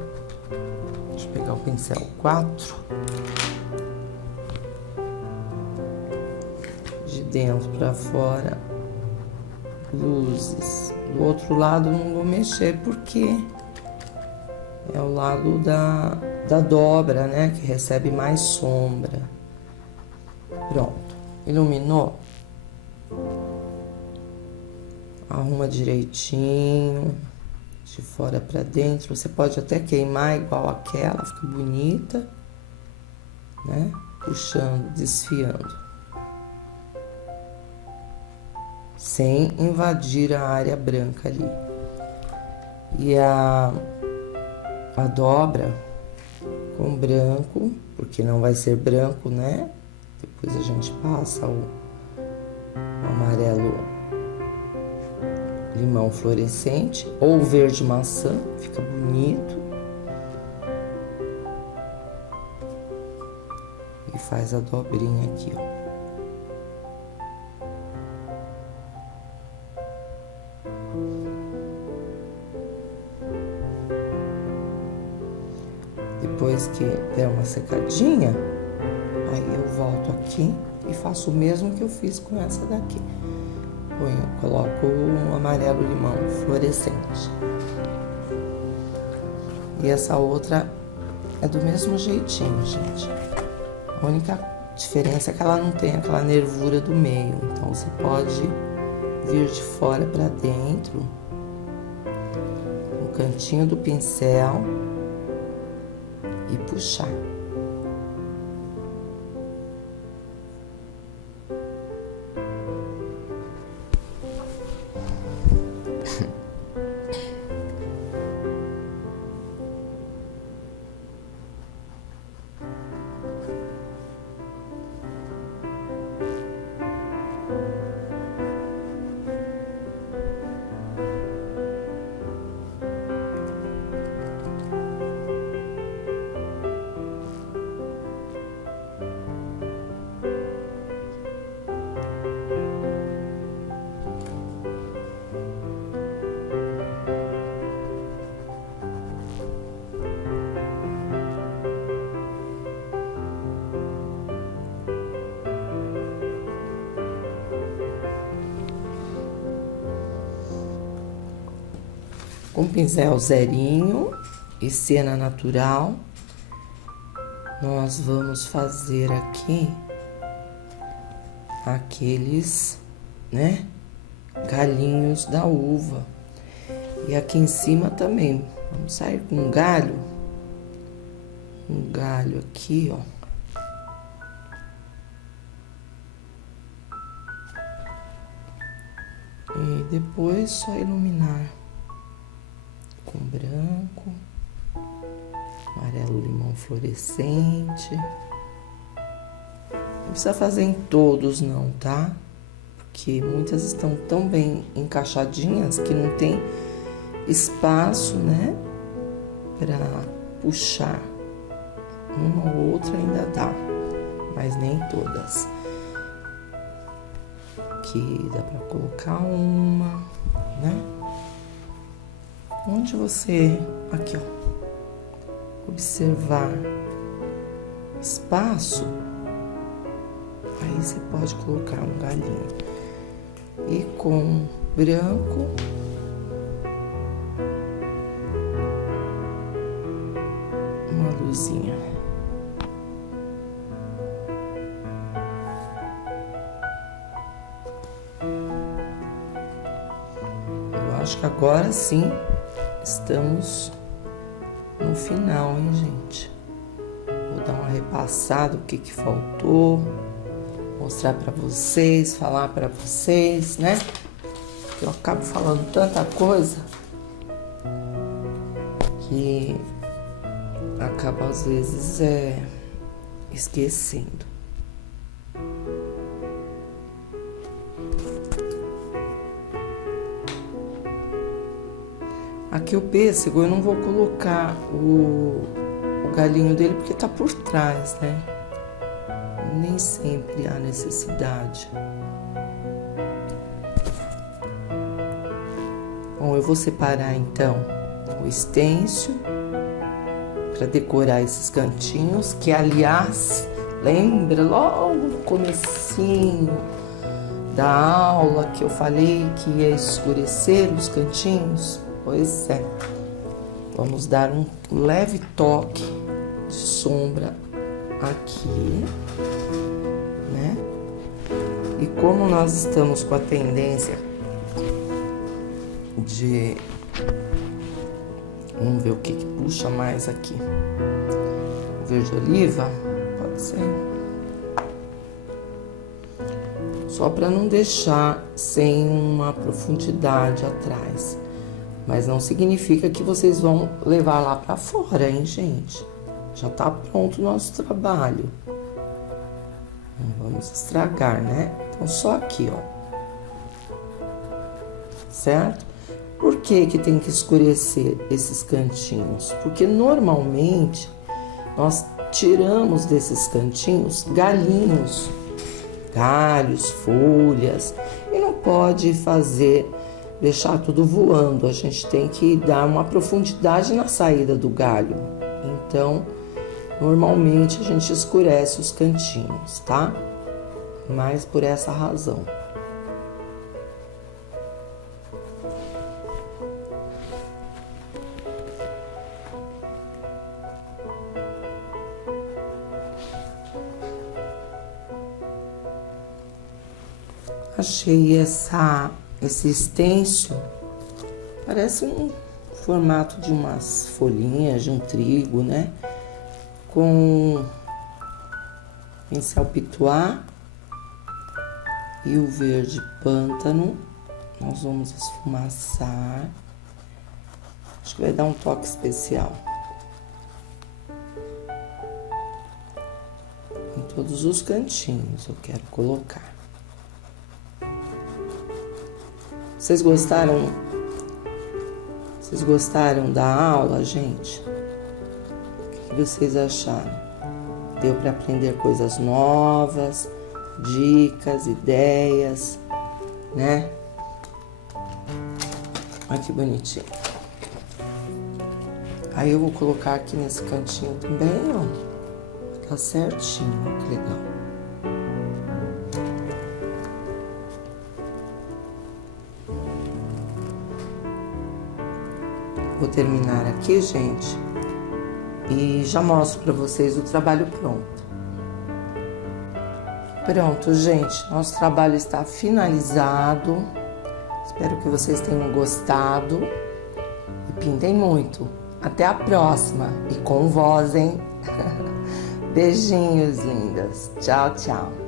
Deixa eu pegar o pincel 4. De dentro para fora. Luzes. Do outro lado não vou mexer porque é o lado da dobra, né? Que recebe mais sombra. Pronto. Iluminou? Arruma direitinho. De fora pra dentro. Você pode até queimar igual aquela. Fica bonita. Né? Puxando, desfiando. Sem invadir a área branca ali. E a dobra com branco, porque não vai ser branco, né? Depois a gente passa o amarelo limão fluorescente ou verde maçã, fica bonito. E faz a dobrinha aqui, ó. Depois que der uma secadinha, aí eu volto aqui e faço o mesmo que eu fiz com essa daqui. Coloco um amarelo limão fluorescente. E essa outra é do mesmo jeitinho, gente. A única diferença é que ela não tem aquela nervura do meio. Então, você pode vir de fora para dentro, no cantinho do pincel, e puxar. Com pincel zerinho e cena natural, nós vamos fazer aqui aqueles, né, galinhos da uva. E aqui em cima também, vamos sair com um galho aqui, ó. E depois só iluminar com branco, amarelo limão fluorescente. Não precisa fazer em todos não, tá? Porque muitas estão tão bem encaixadinhas que não tem espaço, né, pra puxar. Uma ou outra ainda dá, mas nem todas. Aqui dá pra colocar uma, né? Onde você, aqui ó, observar espaço, aí você pode colocar um galinho. E com branco, uma luzinha. Eu acho que agora sim estamos no final, hein, gente? Vou dar uma repassada o que faltou, mostrar pra vocês, falar pra vocês, né? Eu acabo falando tanta coisa que acabo às vezes esquecendo. Aqui o pêssego eu não vou colocar o galinho dele porque tá por trás, né? Nem sempre há necessidade. Bom, eu vou separar então o estêncil para decorar esses cantinhos, que aliás, lembra logo no comecinho da aula que eu falei que ia escurecer os cantinhos? Pois é, vamos dar um leve toque de sombra aqui, né? E como nós estamos com a tendência de... Vamos ver o que puxa mais aqui. O verde oliva, pode ser. Só para não deixar sem uma profundidade atrás. Mas não significa que vocês vão levar lá pra fora, hein, gente? Já tá pronto o nosso trabalho. Não vamos estragar, né? Então, só aqui, ó. certo? Por que que tem que escurecer esses cantinhos? Porque normalmente nós tiramos desses cantinhos galinhos, galhos, folhas, e não pode deixar tudo voando. A gente tem que dar uma profundidade na saída do galho. Então, normalmente a gente escurece os cantinhos, tá? Mas por essa razão. Achei esse stencil, parece um formato de umas folhinhas de um trigo, né? Com pincel pituá e o verde pântano. Nós vamos esfumaçar. Acho que vai dar um toque especial em todos os cantinhos. Eu quero colocar. Vocês gostaram? Vocês gostaram da aula, gente? O que vocês acharam? Deu para aprender coisas novas, dicas, ideias, né? Olha que bonitinho. Aí eu vou colocar aqui nesse cantinho também, ó. Tá certinho, ó, que legal. Vou terminar aqui, gente, e já mostro para vocês o trabalho pronto. Pronto, gente, nosso trabalho está finalizado. Espero que vocês tenham gostado e pintem muito. Até a próxima e com voz, hein? Beijinhos, lindas. Tchau, tchau.